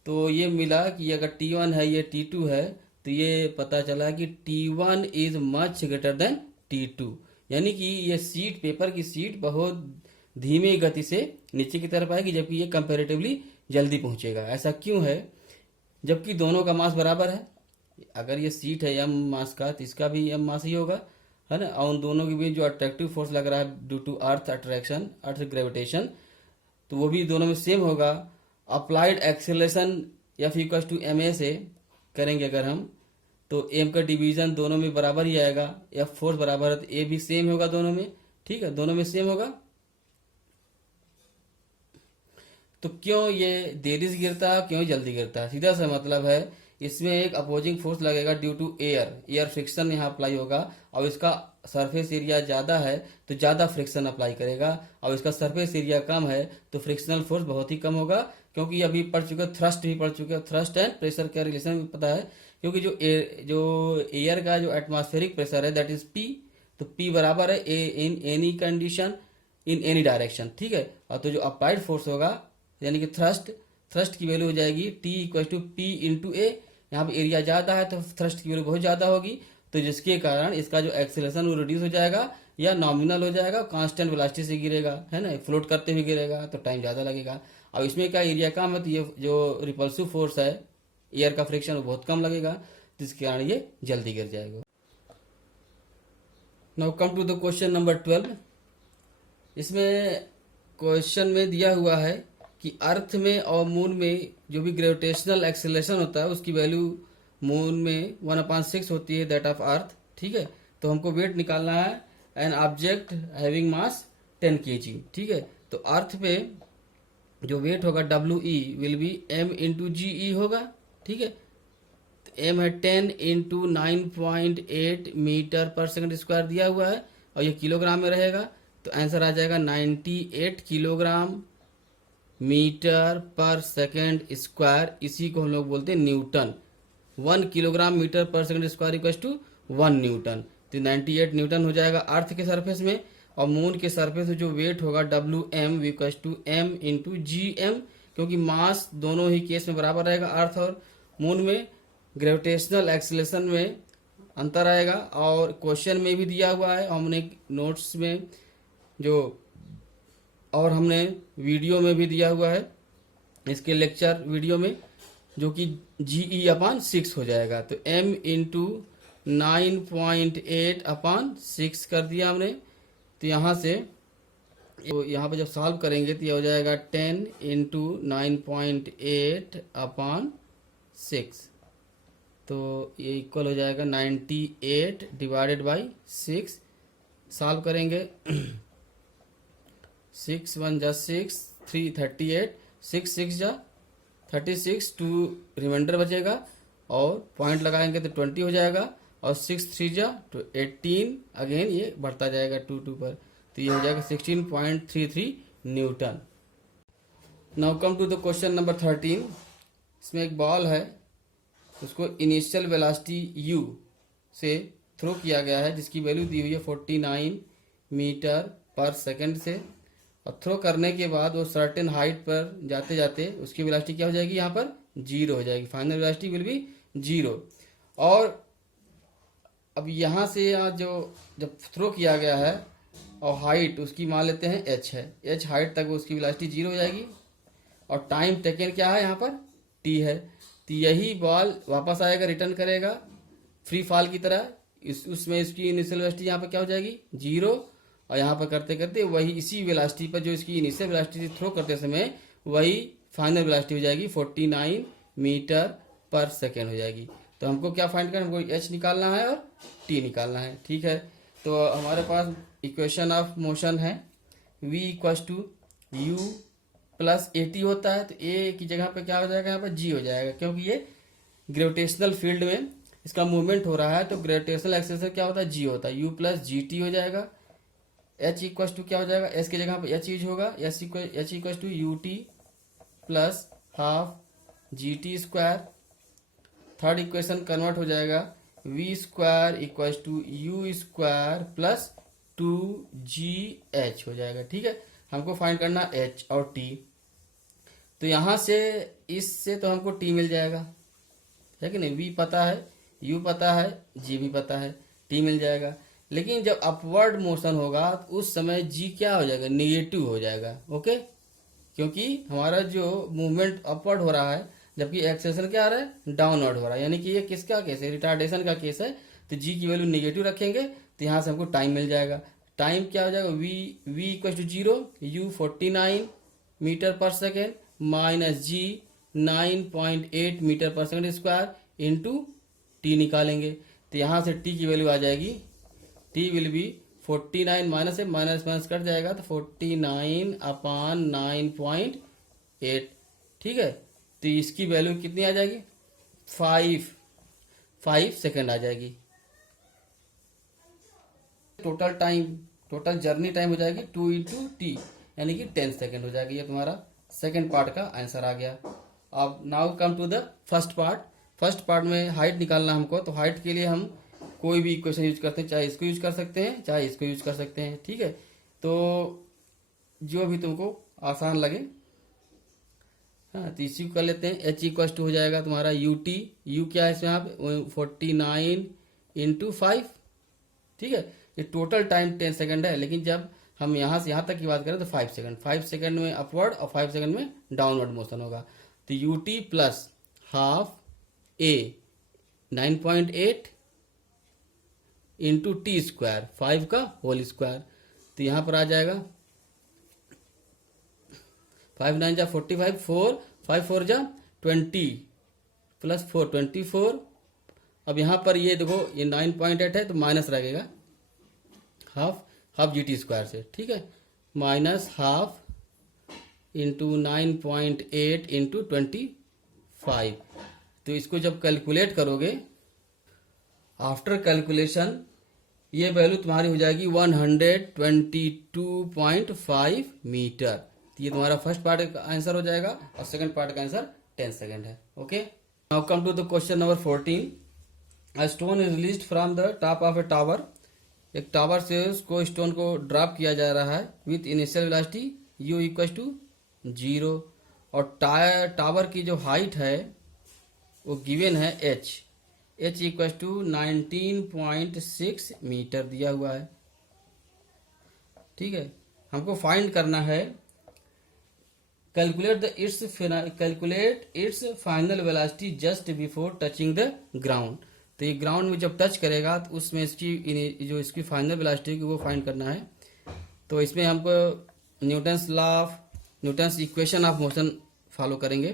तो ये मिला कि अगर T1 है, ये T2 है, तो ये पता चला कि T1 is much greater than T2, यानी कि ये सीट, पेपर की सीट बहुत धीमी गति से नीचे की तरफ आएगी, जबकि ये कंपैरेटिवली जल्दी पहुंचेगा। ऐसा क्यों है, जबकि दोनों का मास बराबर है। अगर ये सीट है m मास का, तो इसका भी m मास ही होगा, है ना। और उन दोनों के बीच जो अट्रैक्टिव फोर्स लग रहा है due to earth attraction, earth gravitation, तो वो भी दोनों में सेम होगा। Applied acceleration f equal to m a से करेंगे अगर हम, तो एम का डिवीजन दोनों में बराबर ही आएगा, एफ फोर्स बराबर है तो ए भी सेम होगा दोनों में, ठीक है, दोनों में सेम होगा। तो क्यों ये देरी से गिरता है, क्यों जल्दी गिरता है, सीधा सा मतलब है, इसमें एक अपोजिंग फोर्स लगेगा ड्यू टू एयर फ्रिक्शन यहाँ अप्लाई होगा, और इसका सरफेस एरिया ज़्यादा है तो ज़्यादा फ्रिक्शन अप्लाई करेगा, और इसका सरफेस एरिया कम है तो फ्रिक्शनल फोर्स बहुत ही कम होगा। क्योंकि अभी पढ़ चुके, थ्रस्ट भी पढ़ चुके, थ्रस्ट एंड प्रेशर का रिलेशन भी पता है। क्योंकि जो एयर का जो एटमॉस्फेरिक प्रेशर है दैट इज पी, तो पी बराबर है A in any condition in any direction, ठीक है। और तो जो अप्लाइड फोर्स होगा यानी कि थ्रस्ट की वैल्यू हो जाएगी T equal to P into A. यहाँ पे एरिया ज़्यादा है तो थ्रस्ट की वैल्यू बहुत ज़्यादा होगी, तो जिसके कारण इसका जो एक्सेलरेशन वो रिड्यूस हो जाएगा या नॉमिनल हो जाएगा, कांस्टेंट वेलोसिटी से गिरेगा, है ना, फ्लोट करते हुए गिरेगा तो टाइम ज़्यादा लगेगा। अब इसमें क्या एरिया कम है तो ये जो रिपल्सिव फोर्स है एयर का फ्रिक्शन वो बहुत कम लगेगा, जिसके कारण ये जल्दी गिर जाएगा। Now come to the question number 12। इसमें क्वेश्चन में दिया हुआ है कि अर्थ में और मून में जो भी ग्रेविटेशनल एक्सेलरेशन होता है उसकी वैल्यू मून में 1/6 होती है दैट ऑफ अर्थ, ठीक है। तो हमको वेट निकालना है an object having mass 10 kg, ठीक है। तो अर्थ पे जो वेट होगा W E will be m into G E होगा, ठीक है। तो m है 10 इंटू 9.8 मीटर पर सेकंड स्क्वायर दिया हुआ है और ये किलोग्राम में रहेगा, तो आंसर आ जाएगा 98 किलोग्राम मीटर पर सेकंड स्क्वायर। इसी को हम लोग बोलते हैं न्यूटन। 1 किलोग्राम मीटर पर second square equal to 1 newton, तो 98 न्यूटन हो जाएगा अर्थ के सरफेस में। और मून के सरफेस में जो वेट होगा डब्ल्यू m equal to m into g m, क्योंकि मास दोनों ही केस में बराबर रहेगा अर्थ और मून में। ग्रेविटेशनल एक्सेलरेशन में अंतर आएगा, और क्वेश्चन में भी दिया हुआ है, हमने नोट्स में जो और हमने वीडियो में भी दिया हुआ है, इसके लेक्चर वीडियो में, जो कि GE/6 हो जाएगा। तो m इंटू 9.8/6 कर दिया हमने। तो यहाँ से तो यहाँ पे जब सॉल्व करेंगे तो ये हो जाएगा 10 इंटू 9.8/6, तो ये इक्वल हो जाएगा 98 डिवाइडेड बाई 6, सॉल्व करेंगे। 6 1 जा 6, 3 38, 6 6 जा 36, 2 रिमाइंडर बचेगा और पॉइंट लगाएंगे तो 20 हो जाएगा और 6 3 जा तो 18, अगेन ये बढ़ता जाएगा 2 2 पर, तो ये हो जाएगा 16.33 newton. Now come to the question number 13। इसमें एक बॉल है, उसको इनिशियल वेलोसिटी u से थ्रो किया गया है जिसकी वैल्यू दी हुई है 49 मीटर पर सेकंड से, और थ्रो करने के बाद वो सर्टेन हाइट पर जाते जाते उसकी वेलोसिटी क्या हो जाएगी, यहाँ पर 0 हो जाएगी, फाइनल वेलोसिटी विल बी 0। और अब यहाँ से यहाँ जो जब थ्रो किया गया है और हाइट उसकी मान लेते हैं h है, h हाइट तक उसकी वेलोसिटी 0 हो जाएगी और टाइम टेकन क्या है यहाँ पर t है, तो यही बॉल वापस आएगा, रिटर्न करेगा फ्री फॉल की तरह। उसमें इसकी इनिशियल वेलोसिटी यहाँ पर क्या हो जाएगी 0, और यहाँ पर करते करते वही इसी वेलोसिटी पर जो इसकी इनिशियल वेलोसिटी थ्रो करते समय वही फाइनल वेलोसिटी हो जाएगी 49 मीटर पर सेकेंड हो जाएगी। तो हमको क्या फाइंड करना है, हमको h निकालना है और t निकालना है। ठीक है, तो हमारे पास इक्वेशन ऑफ मोशन है v equals to u plus at होता है, तो a की जगह पे क्या हो जाएगा, यहाँ पर g हो जाएगा, क्योंकि ये ग्रेविटेशनल फील्ड में इसका मूवमेंट हो रहा है, तो ग्रेविटेशनल एक्सेलरेशन क्या होता है, g होता है, u प्लस जी टी हो जाएगा। h इक्वल्स टू क्या हो जाएगा, s की जगह पे h यूज होगा, h equals to u t plus half G T square. Third equation convert हो जाएगा v square equals to u square plus 2gh हो जाएगा। ठीक है, हमको फाइंड करना h और t, तो यहाँ से इससे तो हमको t मिल जाएगा, है कि नहीं, v पता है, u पता है, g भी पता है, t मिल जाएगा। लेकिन जब अपवर्ड मोशन होगा तो उस समय g क्या हो जाएगा, नेगेटिव हो जाएगा। ओके, क्योंकि हमारा जो मूवमेंट अपवर्ड हो रहा है जबकि एक्सेलरेशन क्या आ रहा है, डाउनवर्ड हो रहा है, यानी कि ये किसका केस है, रिटार्डेशन का केस है, तो g की वैल्यू नेगेटिव रखेंगे तो यहाँ से हमको टाइम मिल जाएगा। टाइम क्या हो जाएगा, v equal to 0, u 49 metre per second minus g 9.8 metre per second square into t निकालेंगे, तो यहाँ से t की वैल्यू आ जाएगी, t विल बी 49 माइनस से माइनस माइनस कट जाएगा तो 49 अपान 9.8। ठीक है, तो इसकी वैल्यू कितनी आ जाएगी, 5 सेकेंड आ जाएगी। टोटल जर्नी टाइम हो जाएगी 2 इंटू टी यानी कि 10 सेकेंड हो जाएगी। ये तुम्हारा सेकेंड पार्ट का आंसर आ गया। अब now come to the first part. First part में हाइट निकालना हमको, तो हाइट के लिए हम कोई भी इक्वेशन यूज करते हैं, चाहे इसको यूज कर सकते हैं चाहे इसको यूज कर सकते हैं। ठीक है, तो जो भी तुमको आसान लगे, हाँ, तो इसी को कर लेते हैं। h इक्वल टू हो जाएगा तुम्हारा यू टी, यू क्या है इसमें यहाँ पे 49 इंटू 5। ठीक है, ये टोटल टाइम 10 सेकंड है, लेकिन जब हम यहाँ से यहाँ तक की बात करें तो 5 सेकंड में अपवर्ड और 5 सेकंड में डाउनवर्ड मोशन होगा। तो you t plus half A 9.8 into T square 5 का होल स्क्वायर, तो यहाँ पर आ जाएगा 5 9 जा 45, 5 4 जा 20 प्लस 4 24। अब यहाँ पर ये देखो ये 9.8 है तो माइनस लगेगा हाफ जी टी स्क्वायर से। ठीक है, माइनस हाफ इंटू 9.8 इंटू 25। तो इसको जब कैलकुलेट करोगे, आफ्टर कैलकुलेशन ये वैल्यू तुम्हारी हो जाएगी 122.5 मीटर। तो ये तुम्हारा फर्स्ट पार्ट का आंसर हो जाएगा और सेकंड पार्ट का आंसर 10 सेकंड है। Okay, now come to the question number 14। A stone is released from the top of a tower. एक टावर से उसको स्टोन को ड्रॉप किया जा रहा है with initial velocity u equal to 0 और टावर की जो हाइट है वो गिवन है h इक्वल टू 19.6 मीटर दिया हुआ है। ठीक है, हमको फाइंड करना है calculate its final velocity just before touching the ground. तो ये ग्राउंड में जब टच करेगा तो उसमें इसकी फाइनल वेलोसिटी वो फाइंड करना है। तो इसमें हमको Newton's equation of motion follow करेंगे।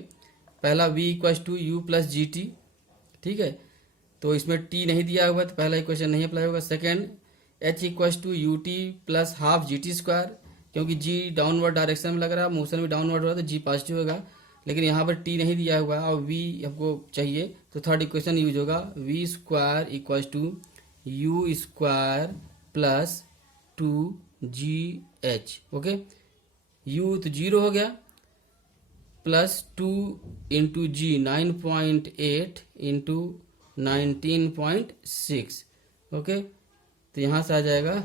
पहला v equal to u plus g t. ठीक है, तो इसमें t नहीं दिया हुआ तो पहला इक्वेशन नहीं अप्लाई होगा। Second, h equals to u t plus half G T square, क्योंकि जी डाउनवर्ड डायरेक्शन में लग रहा है, मोशन भी डाउनवर्ड हो रहा है, तो जी पॉजिटिव होगा, लेकिन यहाँ पर टी नहीं दिया हुआ और वी हमको चाहिए, तो थर्ड इक्वेशन यूज होगा, v square equals to u square plus two g h. Okay, u तो जीरो हो गया, plus two into g 9.8 into 19.6। Okay, तो यहाँ से आ जाएगा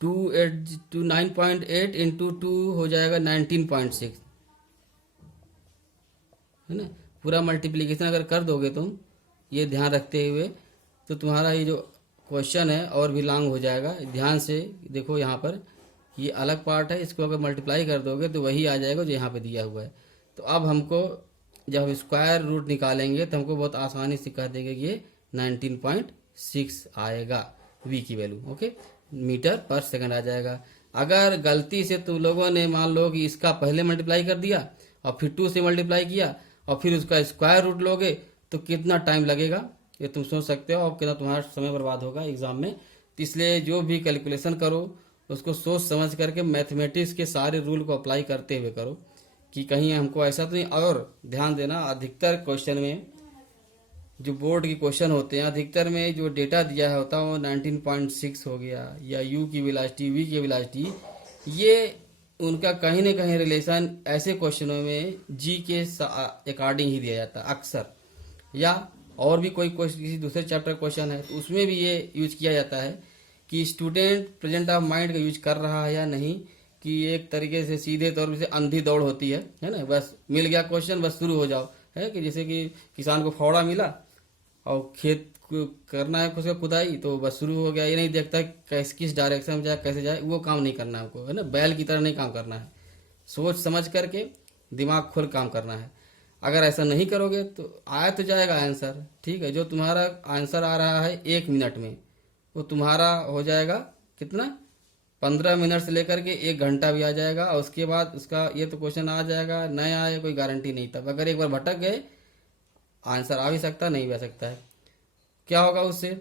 9.8 इंटू 2 हो जाएगा 19.6, है ना। पूरा मल्टीप्लिकेशन अगर कर दोगे तुम ये ध्यान रखते हुए, तो तुम्हारा ये जो क्वेश्चन है और भी लॉन्ग हो जाएगा। ध्यान से देखो, यहाँ पर ये अलग पार्ट है, इसको अगर मल्टीप्लाई कर दोगे तो वही आ जाएगा जो यहाँ पे दिया हुआ है। तो अब हमको जब हम स्क्वायर रूट निकालेंगे तो हमको बहुत आसानी से कह देंगे कि ये 19.6 आएगा v की वैल्यू। ओके, मीटर पर सेकंड आ जाएगा। अगर गलती से तुम लोगों ने मान लो कि इसका पहले मल्टीप्लाई कर दिया और फिर 2 से मल्टीप्लाई किया और फिर उसका स्क्वायर रूट लोगे तो कितना टाइम लगेगा ये तुम सोच सकते हो, और कितना तुम्हारा समय बर्बाद होगा एग्जाम में। तो इसलिए जो भी कैलकुलेशन करो उसको सोच समझ करके मैथमेटिक्स के सारे रूल को अप्लाई करते हुए करो, कि कहीं हमको ऐसा तो नहीं। और ध्यान देना, अधिकतर क्वेश्चन में जो बोर्ड के क्वेश्चन होते हैं, अधिकतर में जो डेटा दिया होता है वो 19.6 हो गया, या यू की वेलोसिटी, वी की वेलोसिटी, ये उनका कहीं ना कहीं रिलेशन ऐसे क्वेश्चनों में जी के अकॉर्डिंग ही दिया जाता है अक्सर। या और भी कोई क्वेश्चन, किसी दूसरे चैप्टर क्वेश्चन है तो उसमें भी ये यूज किया जाता है कि स्टूडेंट प्रेजेंट ऑफ माइंड का यूज कर रहा है या नहीं, कि एक तरीके से सीधे तौर पे अंधी दौड़ होती है ना, बस मिल गया क्वेश्चन बस शुरू हो जाओ, है कि जैसे कि किसान को फावड़ा मिला और खेत को करना है उसका खुदाई, तो बस शुरू हो गया, ये नहीं देखता कैसे किस डायरेक्शन में जाए कैसे जाए, वो काम नहीं करना है हमको, है ना। बैल की तरह नहीं काम करना है, सोच समझ करके दिमाग खोल काम करना है। अगर ऐसा नहीं करोगे तो आया तो जाएगा आंसर, ठीक है। जो तुम्हारा आंसर आ रहा है 1 मिनट में, वो तुम्हारा हो जाएगा कितना, 15 मिनट से लेकर के 1 घंटा भी आ जाएगा, और उसके बाद उसका ये तो क्वेश्चन आ जाएगा, नहीं आए कोई गारंटी नहीं। तब अगर एक बार भटक गए आंसर आ भी सकता नहीं भी आ सकता है। क्या होगा उससे,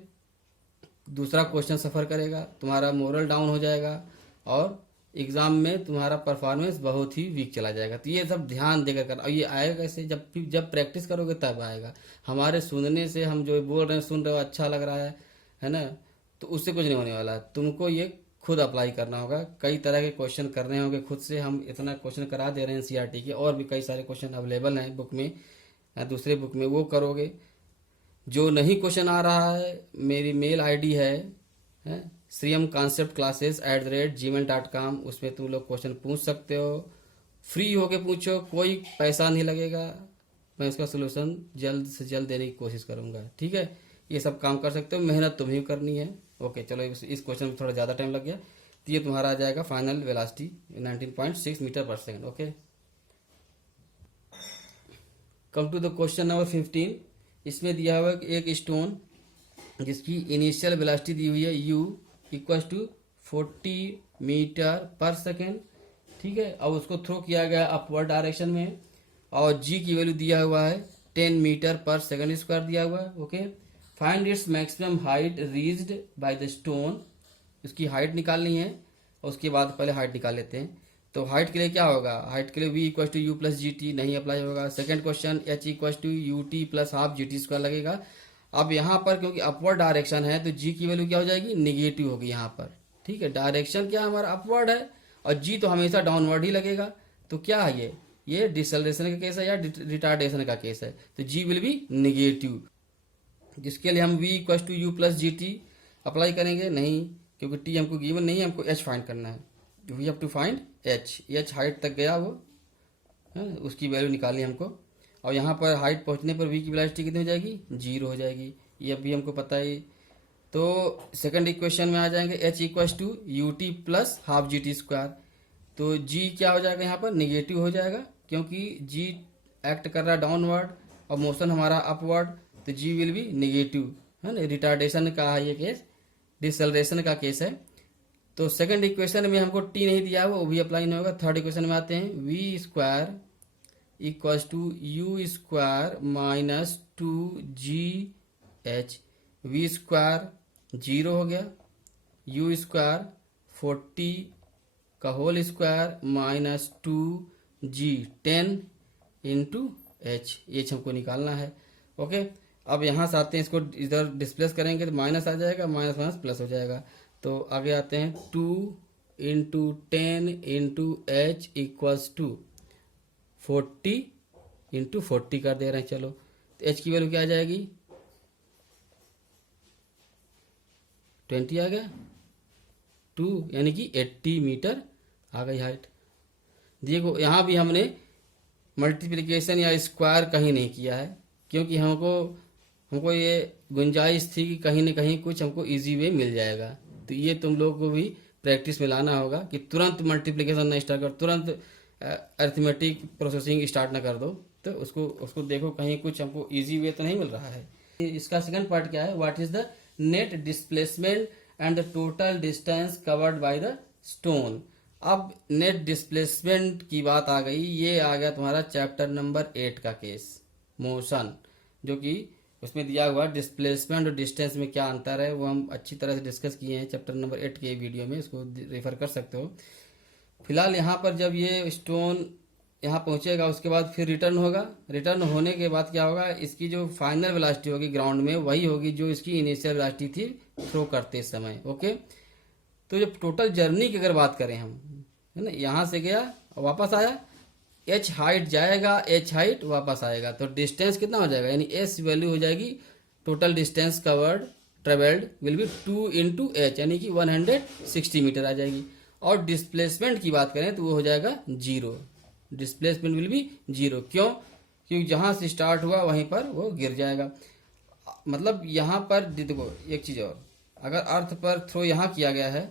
दूसरा क्वेश्चन सफ़र करेगा, तुम्हारा मोरल डाउन हो जाएगा और एग्ज़ाम में तुम्हारा परफॉर्मेंस बहुत ही वीक चला जाएगा। तो ये सब ध्यान देकर कर, और ये आएगा कैसे, जब प्रैक्टिस करोगे तब आएगा। हमारे सुनने से हम जो बोल रहे हैं, सुन रहे हो, अच्छा लग रहा है ना, तो उससे कुछ नहीं होने वाला। तुमको ये खुद अप्लाई करना होगा, कई तरह के क्वेश्चन करने होंगे खुद से। हम इतना क्वेश्चन करा दे रहे हैं एनसीईआरटी के, और भी कई सारे क्वेश्चन अवेलेबल हैं बुक में या दूसरे बुक में, वो करोगे। जो नहीं क्वेश्चन आ रहा है, मेरी मेल आईडी है sriamconceptclasses@gmail.com, उसमें तुम लोग क्वेश्चन पूछ सकते हो, फ्री होके पूछो, कोई पैसा नहीं लगेगा, मैं उसका सोल्यूशन जल्द से जल्द देने की कोशिश करूंगा, ठीक है। ये सब काम कर सकते हो, मेहनत तुम्हें करनी है। ओके, चलो इस क्वेश्चन में थोड़ा ज़्यादा टाइम लग गया, तो ये तुम्हारा आ जाएगा फाइनल वेलोसिटी 19.6 मीटर पर second. Okay, come to the question number 15। इसमें दिया हुआ है एक स्टोन जिसकी इनिशियल वेलोसिटी दी हुई है u equal to 40 metre per second, ठीक है। अब उसको थ्रो किया गया अपवर्ड डायरेक्शन में, और g की वैल्यू दिया हुआ है 10 मीटर पर सेकेंड स्क्वायर दिया हुआ है। Okay, find its maximum height reached by the stone, उसकी हाइट निकालनी है, और उसके बाद पहले हाइट निकाल लेते हैं। तो हाइट के लिए क्या होगा, हाइट के लिए v equal to u plus g t नहीं अप्लाई होगा। Second question h equal to u t plus half G T square लगेगा। अब यहाँ पर क्योंकि अपवर्ड डायरेक्शन है तो g की वैल्यू क्या हो जाएगी, निगेटिव होगी यहाँ पर, ठीक है। डायरेक्शन क्या हमारा अपवर्ड है और g तो हमेशा डाउनवर्ड ही लगेगा, तो क्या है ये डिसलेरेशन का केस है या रिटार्डेशन का केस है, तो g विल बी निगेटिव, जिसके लिए हम v equal to u plus g t apply करेंगे नहीं, क्योंकि t हमको गिवन नहीं है, हमको h फाइंड करना है। V have to find h height तक गया वो है, उसकी वैल्यू निकालनी हमको, और यहाँ पर हाइट पहुँचने पर v की वेलोसिटी कितनी हो जाएगी, 0 हो जाएगी, ये अभी हमको पता है। तो सेकंड इक्वेशन में आ जाएंगे h equal to u t plus half G T square, तो g क्या हो जाएगा यहाँ पर, निगेटिव हो जाएगा, क्योंकि g एक्ट कर रहा है डाउनवर्ड और मोशन हमारा अपवर्ड, तो g विल बी निगेटिव, है ना। रिटार्डेशन का है ये केस, डिसलेरेशन का केस है। तो सेकंड इक्वेशन में हमको t नहीं दिया है, वो भी अप्लाई नहीं होगा। थर्ड इक्वेशन में आते हैं, v square equals to u square minus 2 g h, v square zero हो गया, यू स्क्वायर 40 का whole square minus 2g 10 into h हमको निकालना है। ओके, अब यहाँ से आते हैं, इसको इधर डिस्प्लेस करेंगे तो माइनस आ जाएगा, माइनस माइनस प्लस हो जाएगा। तो आगे आते हैं 2 into 10 into h equals to 40 into 40 कर दे रहे हैं। चलो, तो एच की वैल्यू क्या आ जाएगी, 20 आ गया, 2 यानी कि 80 मीटर आ गई हाइट। देखो यहाँ भी हमने मल्टीप्लिकेशन या स्क्वायर कहीं नहीं किया है, क्योंकि हमको ये गुंजाइश थी कि कहीं न कहीं कुछ हमको इजी वे मिल जाएगा। तो ये तुम लोग को भी प्रैक्टिस में लाना होगा कि तुरंत मल्टीप्लिकेशन ना स्टार्ट कर, तुरंत अरिथमेटिक प्रोसेसिंग स्टार्ट ना कर दो। तो उसको देखो कहीं कुछ हमको इजी वे तो नहीं मिल रहा है। इसका सेकंड पार्ट क्या है, what is the net displacement and the total distance covered by the stone. अब नेट डिस्प्लेसमेंट की बात आ गई, ये आ गया तुम्हारा चैप्टर नंबर 8 का केस मोशन, जो कि उसमें दिया हुआ डिस्प्लेसमेंट और डिस्टेंस में क्या अंतर है वो हम अच्छी तरह से डिस्कस किए हैं चैप्टर नंबर 8 के वीडियो में, इसको रेफर कर सकते हो। फिलहाल यहाँ पर जब ये स्टोन यहाँ पहुँचेगा उसके बाद फिर रिटर्न होगा, रिटर्न होने के बाद क्या होगा, इसकी जो फाइनल वेलोसिटी होगी ग्राउंड में वही होगी जो इसकी इनिशियल वेलोसिटी थी थ्रो करते समय। ओके, तो जब टोटल जर्नी की अगर बात करें हम, है ना, यहाँ से गया वापस आया, एच हाइट जाएगा, एच हाइट वापस आएगा, तो डिस्टेंस कितना हो जाएगा, यानी एस वैल्यू हो जाएगी total distance covered travelled will be 2 into H, यानी कि 160 मीटर आ जाएगी। और डिस्प्लेसमेंट की बात करें तो वो हो जाएगा zero, displacement will be zero. क्यों, क्योंकि जहाँ से स्टार्ट हुआ वहीं पर वो गिर जाएगा। मतलब यहाँ पर देखो एक चीज़ और, अगर अर्थ पर थ्रो यहाँ किया गया है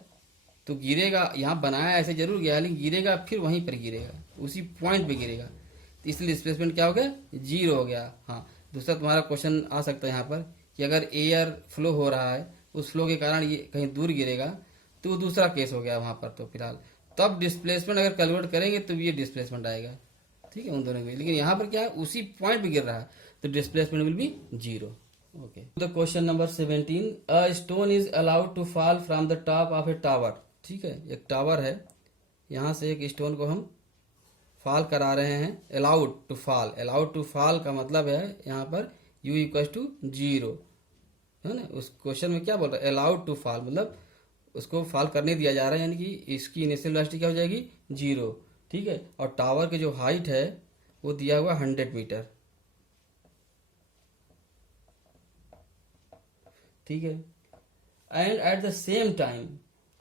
तो गिरेगा, यहाँ बनाया ऐसे जरूर गया है लेकिन गिरेगा फिर वहीं पर गिरेगा, उसी पॉइंट पे गिरेगा, तो इसलिए डिस्प्लेसमेंट क्या हो गया, जीरो हो गया। हाँ, दूसरा तुम्हारा क्वेश्चन आ सकता है यहाँ पर कि अगर एयर फ्लो हो रहा है उस फ्लो के कारण ये कहीं दूर गिरेगा तो वो दूसरा केस हो गया वहाँ पर। तो फिलहाल तब डिस्प्लेसमेंट अगर कैलकुलेट करेंगे तो ये डिस्प्लेसमेंट आएगा, ठीक है, उन दोनों में। लेकिन यहाँ पर क्या है, उसी पॉइंट पे गिर रहा है तो displacement will be zero. Okay, the question number 17, a stone is allowed to fall from the top of a tower. ठीक है, एक टावर है, यहाँ से एक स्टोन को हम फॉल करा रहे हैं, allowed to fall. Allowed to fall का मतलब है यहाँ पर u इक्वल टू जीरो, है ना। उस क्वेश्चन में क्या बोल रहा है, अलाउड टू फॉल, मतलब उसको फॉल करने दिया जा रहा है, यानी कि इसकी इनिशियल वेलोसिटी क्या हो जाएगी, जीरो। ठीक है, और टावर की जो हाइट है वो दिया हुआ 100 मीटर। ठीक है, and at the same time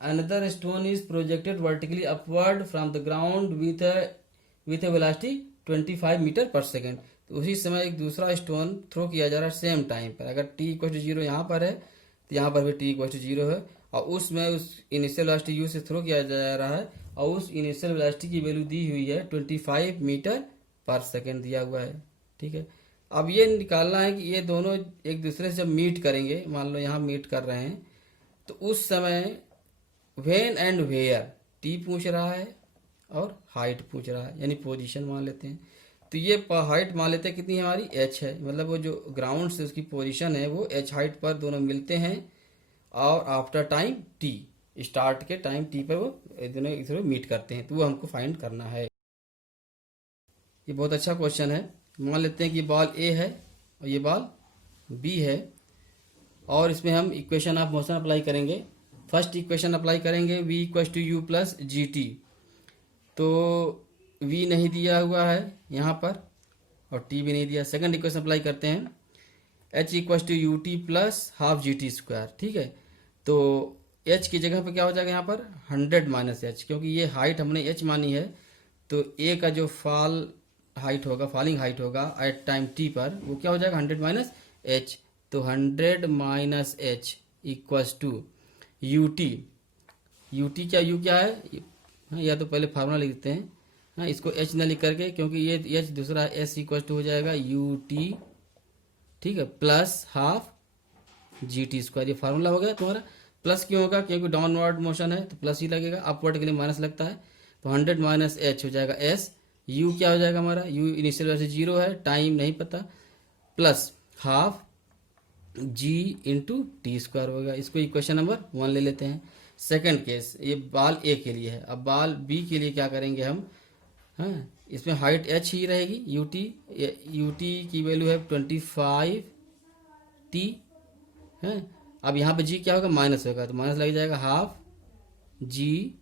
another stone is projected vertically upward from the ground with a velocity 25 metre per second. तो उसी समय एक दूसरा स्टोन थ्रो किया जा रहा है सेम टाइम पर। अगर t इक्वल टू जीरो यहाँ पर है तो यहाँ पर भी t इक्वल टू जीरो है, और उसमें उस इनिशियल वेलोसिटी u से थ्रो किया जा रहा है और उस इनिशियल वेलोसिटी की वैल्यू दी हुई है 25 मीटर पर सेकेंड दिया हुआ है। ठीक है, अब ये निकालना है कि ये दोनों एक दूसरे से जब मीट करेंगे, मान लो यहाँ मीट कर रहे हैं, तो उस समय व्हेन एंड वेयर, टी पूछ रहा है और हाइट पूछ रहा है, यानी पोजीशन मान लेते हैं। तो ये हाइट मान लेते हैं कितनी है हमारी, एच है, मतलब वो जो ग्राउंड से उसकी पोजीशन है वो एच हाइट पर दोनों मिलते हैं, और आफ्टर टाइम टी, स्टार्ट के टाइम टी पर वो दोनों एक दूसरे मीट करते हैं, तो वो हमको फाइंड करना है। ये बहुत अच्छा क्वेश्चन है। मान लेते हैं कि बॉल ए है और ये बॉल बी है, और इसमें हम इक्वेशन ऑफ मोशन अप्लाई करेंगे। फर्स्ट इक्वेशन अप्लाई करेंगे v equal to u plus g t, तो v नहीं दिया हुआ है यहाँ पर और t भी नहीं दिया। सेकंड इक्वेशन अप्लाई करते हैं, h equal to u t plus half G T square. ठीक है, तो h की जगह पर क्या हो जाएगा यहाँ पर 100 माइनस एच, क्योंकि ये हाइट हमने h मानी है, तो a का जो फॉल हाइट होगा, फॉलिंग हाइट होगा एट टाइम t पर, वो क्या हो जाएगा 100 माइनस एच। तो 100 minus H equals to u t. U t क्या, यू क्या है, हाँ, या तो पहले फार्मूला लिखते हैं, हाँ, इसको एच न लिख करके, क्योंकि ये एच दूसरा एस इक्वल टू हो जाएगा यू टी, ठीक है, plus half G T square. ये फार्मूला हो गया तुम्हारा। प्लस क्यों होगा, क्योंकि डाउनवर्ड मोशन है तो प्लस ही लगेगा, अपवर्ड के लिए माइनस लगता है। तो 100 माइनस एच हो जाएगा एस, यू क्या हो जाएगा हमारा, यू इनिशियल वैसे जीरो है, टाइम नहीं पता, प्लस हाफ जी इंटू टी स्क्वायर होगा। इसको इक्वेशन नंबर 1 ले लेते हैं। सेकंड केस, ये बाल ए के लिए है। अब बाल बी के लिए क्या करेंगे हम, हाँ, इसमें हाइट एच ही रहेगी, यूटी की वैल्यू है 25t है। अब यहाँ पे जी क्या होगा, माइनस होगा, तो माइनस लग जाएगा हाफ जी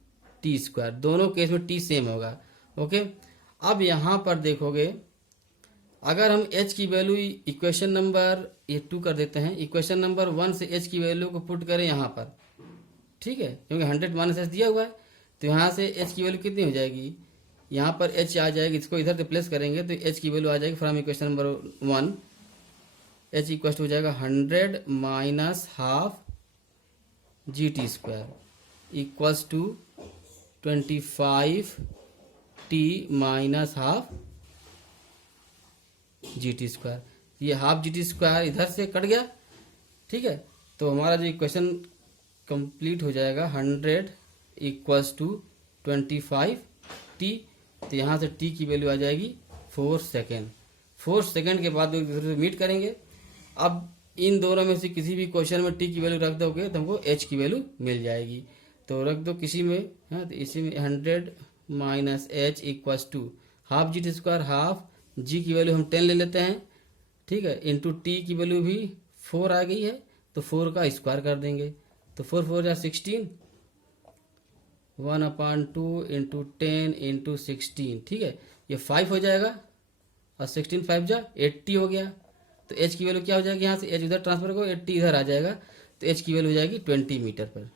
टी स्क्वायर। दोनों केस में टी सेम होगा। ओके, अब यहाँ पर देखोगे, अगर हम h की वैल्यू इक्वेशन नंबर ये 2 कर देते हैं, इक्वेशन नंबर 1 से h की वैल्यू को पुट करें यहाँ पर, ठीक है, क्योंकि 100 माइनस एच दिया हुआ है, तो यहाँ से h की वैल्यू कितनी हो जाएगी, यहाँ पर h आ जाएगी, इसको इधर रिप्लेस करेंगे तो h की वैल्यू आ जाएगी from equation number 1, h equal to हो जाएगा 100 minus half G T square equals to 25t minus half G T square. ये हाफ जी टी स्क्वायर इधर से कट गया, ठीक है, तो हमारा जो इक्वेशन कंप्लीट हो जाएगा 100 इक्वल्स टू 25t, तो यहाँ से t की वैल्यू आ जाएगी 4 सेकेंड। 4 सेकेंड के बाद एक दूसरे से मीट करेंगे। अब इन दोनों में से किसी भी क्वेश्चन में t की वैल्यू रख दोगे तो हमको h की वैल्यू मिल जाएगी। तो रख दो किसी में, हाँ, तो इसी में 100 minus H equals to half G T square, half G की वैल्यू हम 10 ले लेते हैं, ठीक है, इंटू टी की वैल्यू भी 4 आ गई है, तो 4 का स्क्वायर कर देंगे, तो 4 4 जा 16, 1/2 इंटू 10 इंटू 16, ठीक है, ये 5 हो जाएगा, और 16 5 जा 80 हो गया। तो h की वैल्यू क्या हो जाएगी, यहाँ से h उधर ट्रांसफर करो, 80 इधर आ जाएगा, तो h की वैल्यू हो जाएगी 20 मीटर पर।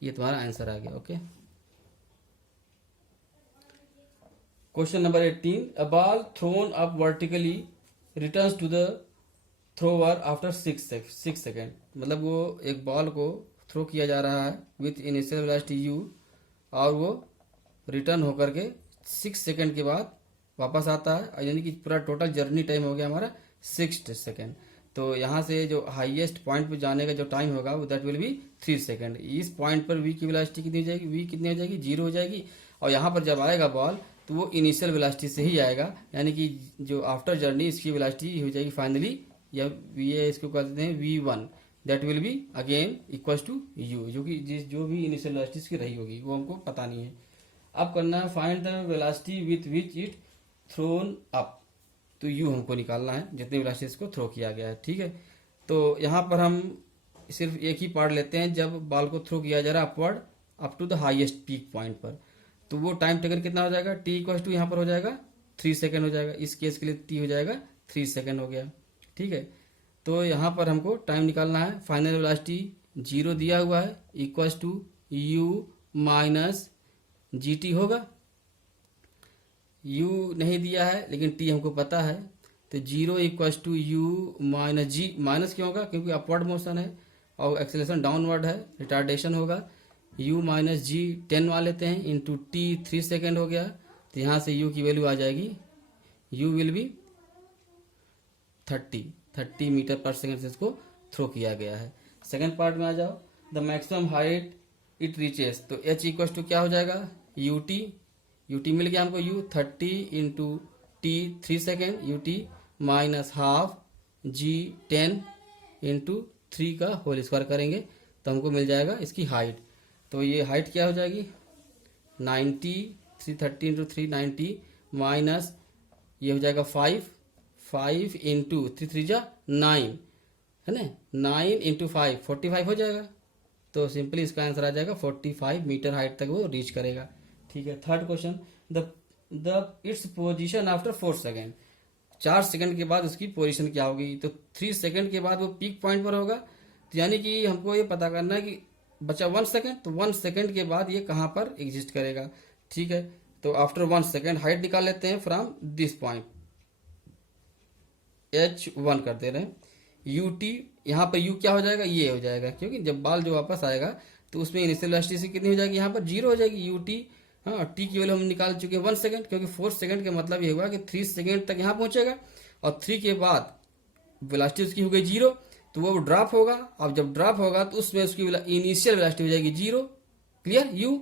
ये तुम्हारा आंसर आ गया। Okay, question number 18, a ball thrown up vertically returns to the thrower after 6 second. मतलब वो एक बॉल को थ्रो किया जा रहा है विथ इनिशियल वेलोसिटी u, और वो रिटर्न होकर के 6 सेकेंड के बाद वापस आता है, यानी कि पूरा टोटल जर्नी टाइम हो गया हमारा 6 सेकेंड। तो यहाँ से जो हाईएस्ट पॉइंट पे जाने का जो टाइम होगा वो दैट विल बी 3 सेकेंड। इस पॉइंट पर v की वेलोसिटी कितनी हो जाएगी, v कितनी हो जाएगी, 0 हो जाएगी। और यहाँ पर जब आएगा बॉल तो वो इनिशियल वेलोसिटी से ही आएगा, यानी कि जो आफ्टर जर्नी इसकी वेलोसिटी हो जाएगी फाइनली, या ये इसको कहते हैं v1, that will be again equals to u, जो कि जो भी इनिशियल वेलोसिटी इसकी रही होगी वो हमको पता नहीं है। अब करना है find the velocity with which it throne up, तो u हमको निकालना है जितनी वेलोसिटी इसको थ्रो किया गया है, ठीक है। तो यहाँ पर हम सिर्फ एक ही पार्ट लेते हैं, जब बॉल को थ्रो किया जा रहा है upward up to the highest peak point पर, तो वो टाइम टेकन कितना हो जाएगा, t इक्वल टू यहाँ पर हो जाएगा 3 सेकेंड हो जाएगा, इस केस के लिए t हो जाएगा 3 सेकेंड हो गया, ठीक है। तो यहाँ पर हमको टाइम निकालना है, फाइनल वेलोसिटी 0 दिया हुआ है equals to u minus g t होगा, u नहीं दिया है लेकिन t हमको पता है, तो 0 equals to u minus g, minus क्यों होगा, क्योंकि अपवर्ड मोशन है और एक्सेलेरेशन डाउनवर्ड है, रिटार्डेशन होगा, u माइनस जी 10 मान लेते हैं, इंटू टी 3 सेकेंड हो गया, तो यहाँ से u की वैल्यू आ जाएगी, u will be 30 metre per second से इसको थ्रो किया गया है। सेकेंड पार्ट में आ जाओ, the maximum height it reaches, तो h इक्वल टू क्या हो जाएगा, ut मिल गया हमको u 30 into T 3 second, ut minus half G 10 into 3 का होल स्क्वायर करेंगे तो हमको मिल जाएगा इसकी हाइट। तो ये हाइट क्या हो जाएगी 90, 330 इंटू 390 माइनस ये हो जाएगा 5 इंटू 3 3 जा 9 है ना, 9 इंटू 5 45 हो जाएगा। तो सिंपली इसका आंसर आ जाएगा 45 मीटर हाइट तक वो रीच करेगा, ठीक है। Third question, the its position after 4 second, 4 second के बाद उसकी पोजीशन क्या होगी, तो 3 सेकंड के बाद वो पीक पॉइंट पर होगा, तो यानी कि हमको ये पता करना है कि बचा 1 सेकंड, तो 1 सेकंड के बाद ये कहाँ पर एग्जिस्ट करेगा, ठीक है। तो आफ्टर 1 सेकंड हाइट निकाल लेते हैं फ्रॉम दिस पॉइंट, h1 कर दे रहे हैं, ut यहाँ पर u क्या हो जाएगा, ये हो जाएगा, क्योंकि जब बॉल जो वापस आएगा तो उसमें इनिशियल वेलोसिटी कितनी हो जाएगी, यहाँ पर 0 हो जाएगी ut, हाँ, t की वैल्यू हम निकाल चुके हैं 1 सेकंड, क्योंकि 4 सेकंड का मतलब ये हुआ कि 3 सेकंड तक यहाँ पहुंचेगा, और 3 के बाद वेलोसिटी उसकी हो गई 0, तो वो ड्रॉप होगा। अब जब ड्रॉप होगा तो उसमें उसकी इनिशियल वेलोसिटी हो जाएगी 0, क्लियर, u।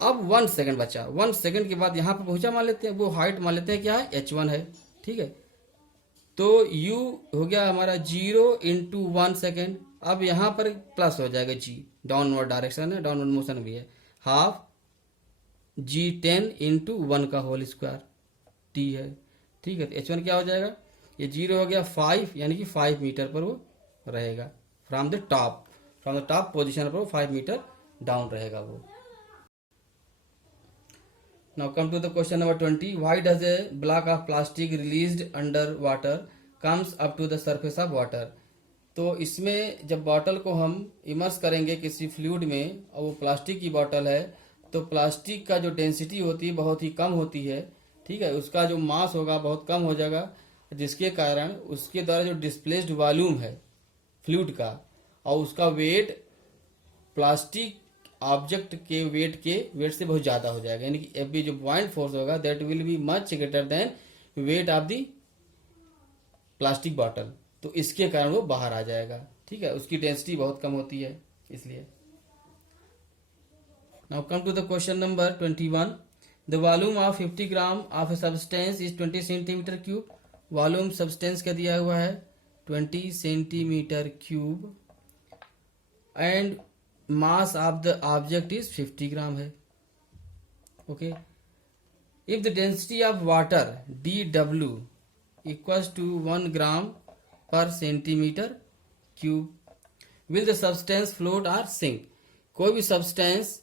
अब 1 सेकंड बचा, 1 सेकंड के बाद यहाँ पर पहुंचा मान लेते हैं, वो हाइट मान लेते हैं क्या है, h1 है, ठीक है। तो u हो गया हमारा 0 × 1 सेकेंड। अब यहाँ पर प्लस हो जाएगा g, डाउनवर्ड डायरेक्शन है, डाउनवर्ड मोशन भी है, हाफ g10 × 1² t है। ठीक है, तो h1 क्या हो जाएगा, ये 0 हो गया 5, यानी कि 5 मीटर पर वो रहेगा फ्रॉम द टॉप पोजिशन पर वो 5 मीटर डाउन रहेगा वो। Now come to the question number 20. Why does a block of plastic released under water comes up to the surface of water? तो इसमें जब बॉटल को हम इमर्स करेंगे किसी फ्लूइड में और वो प्लास्टिक की बॉटल है, तो प्लास्टिक का जो डेंसिटी होती है बहुत ही कम होती है। ठीक है, उसका जो मास होगा बहुत कम हो जाएगा, जिसके कारण उसके द्वारा जो डिस्प्लेस्ड वॉल्यूम है फ्लूइड का और उसका वेट प्लास्टिक ऑब्जेक्ट के वेट से बहुत ज्यादा हो जाएगा, यानी कि एफ बी जो बॉइंट फोर्स होगा that will be much greater than weight of the plastic bottle. तो इसके कारण वो बाहर आ जाएगा। ठीक है, उसकी डेंसिटी बहुत कम होती है इसलिए। Now come to the question number 21। The volume of 50 gram of a substance is 20 centimetre cube. Volume substance का दिया हुआ है 20 centimetre cube and mass of the object is 50 gram है। Okay, if the density of water dW equals to 1 gram per centimetre cube will the substance float or sink. कोई भी substance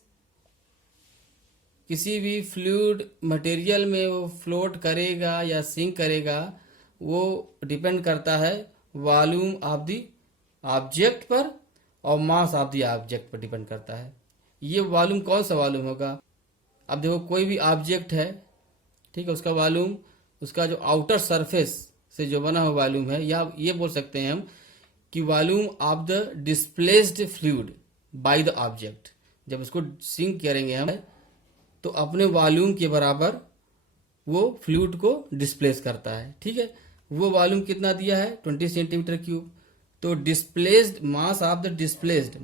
किसी भी fluid material में वो float करेगा या sink करेगा, वो डिपेंड करता है वॉल्यूम ऑफ द ऑब्जेक्ट पर और मास ऑफ द ऑब्जेक्ट पर डिपेंड करता है। ये वॉल्यूम कौन सा वॉल्यूम होगा, अब देखो कोई भी ऑब्जेक्ट है, ठीक है, उसका वॉल्यूम उसका जो आउटर सरफेस से जो बना हुआ वॉल्यूम है, या ये बोल सकते हैं हम कि volume of the displaced fluid by the object. जब उसको सिंक करेंगे हम तो अपने वॉल्यूम के बराबर वो फ्लूइड को डिस्प्लेस करता है। ठीक है, वो वॉल्यूम कितना दिया है 20 सेंटीमीटर क्यूब। तो displaced mass of the displaced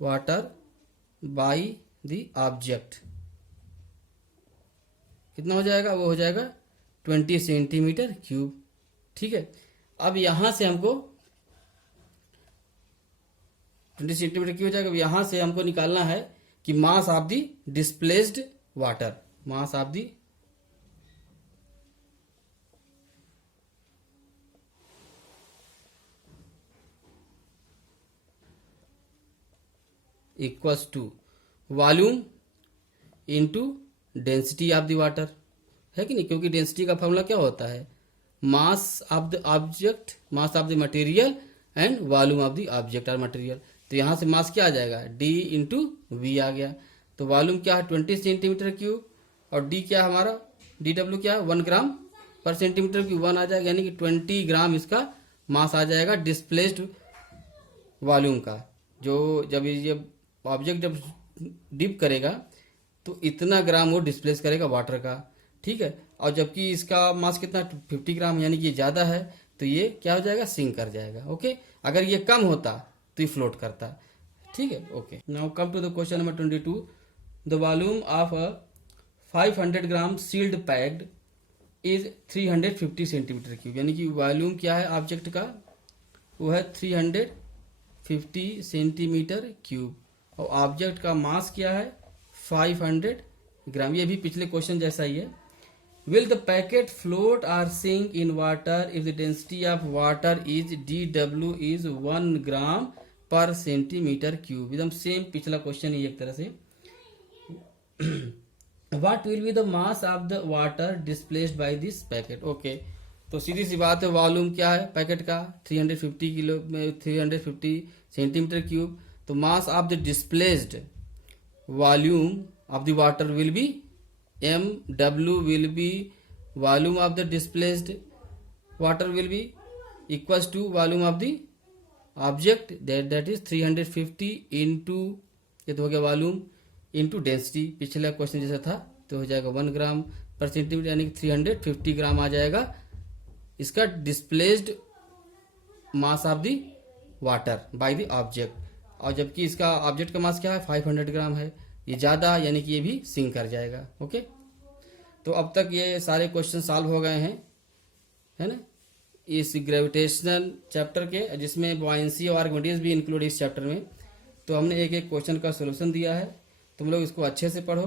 water by the object कितना हो जाएगा, वो हो जाएगा 20 सेंटीमीटर क्यूब। ठीक है, अब यहां से हमको 20 सेंटीमीटर क्यूब हो जाएगा। अब यहां से हमको निकालना है कि mass of the displaced water, mass of the equals to volume into density of the water, है कि नहीं, क्योंकि डेंसिटी का फॉर्मूला क्या होता है, मास of the object, mass of the material and volume of the object और मटेरियल। तो यहां से मास क्या आ जाएगा, d इंटू वी आ गया। तो वॉल्यूम क्या है 20 सेंटीमीटर क्यूब और d क्या है हमारा dw क्या है 1 ग्राम पर सेंटीमीटर क्यूब 1 आ जाएगा, यानी कि 20 ग्राम इसका मास आ जाएगा डिस्प्लेस्ड वॉल्यूम का। जो जब ये ऑब्जेक्ट जब डिप करेगा तो इतना ग्राम वो डिस्प्लेस करेगा वाटर का। ठीक है, और जबकि इसका मास कितना 50 ग्राम, यानी कि ये ज्यादा है, तो ये क्या हो जाएगा, सिंक कर जाएगा। ओके, अगर ये कम होता तो ये फ्लोट करता। ठीक है, okay. Now come to the question number 22। The volume of 500 gram sealed packed is 350 centimetre cube, यानी कि वॉल्यूम क्या है ऑब्जेक्ट का, वो है 350 सेंटीमीटर क्यूब और ऑब्जेक्ट का मास क्या है 500 ग्राम। ये भी पिछले क्वेश्चन जैसा ही है। Will the packet float or sink in water if the density of water is dW is 1 gram per centimetre cube. एकदम सेम पिछला क्वेश्चन ही एक तरह से। What will be the mass of the water displaced by this packet. Okay, तो सीधी सी बात है, वॉल्यूम क्या है पैकेट का 350 सेंटीमीटर क्यूब। तो मास of the displaced volume of the water will be mw will be volume of the displaced water will be equals to volume of the object that is 350 into ये तो हो गया volume into density, पिछला question जैसा था, तो हो जाएगा 1 ग्राम पर सेंटीमीटर, यानी कि 350 ग्राम आ जाएगा इसका displaced mass of the water by the object, और जबकि इसका ऑब्जेक्ट का मास क्या है 500 ग्राम है, ये ज़्यादा, यानी कि ये भी सिंक कर जाएगा। ओके, तो अब तक ये सारे क्वेश्चन सॉल्व हो गए हैं, है ना, इस ग्रेविटेशनल चैप्टर के, जिसमें बॉयंसी और आर्गुमेंट्स भी इंक्लूड इस चैप्टर में। तो हमने एक एक क्वेश्चन का सोल्यूशन दिया है, तुम लोग इसको अच्छे से पढ़ो।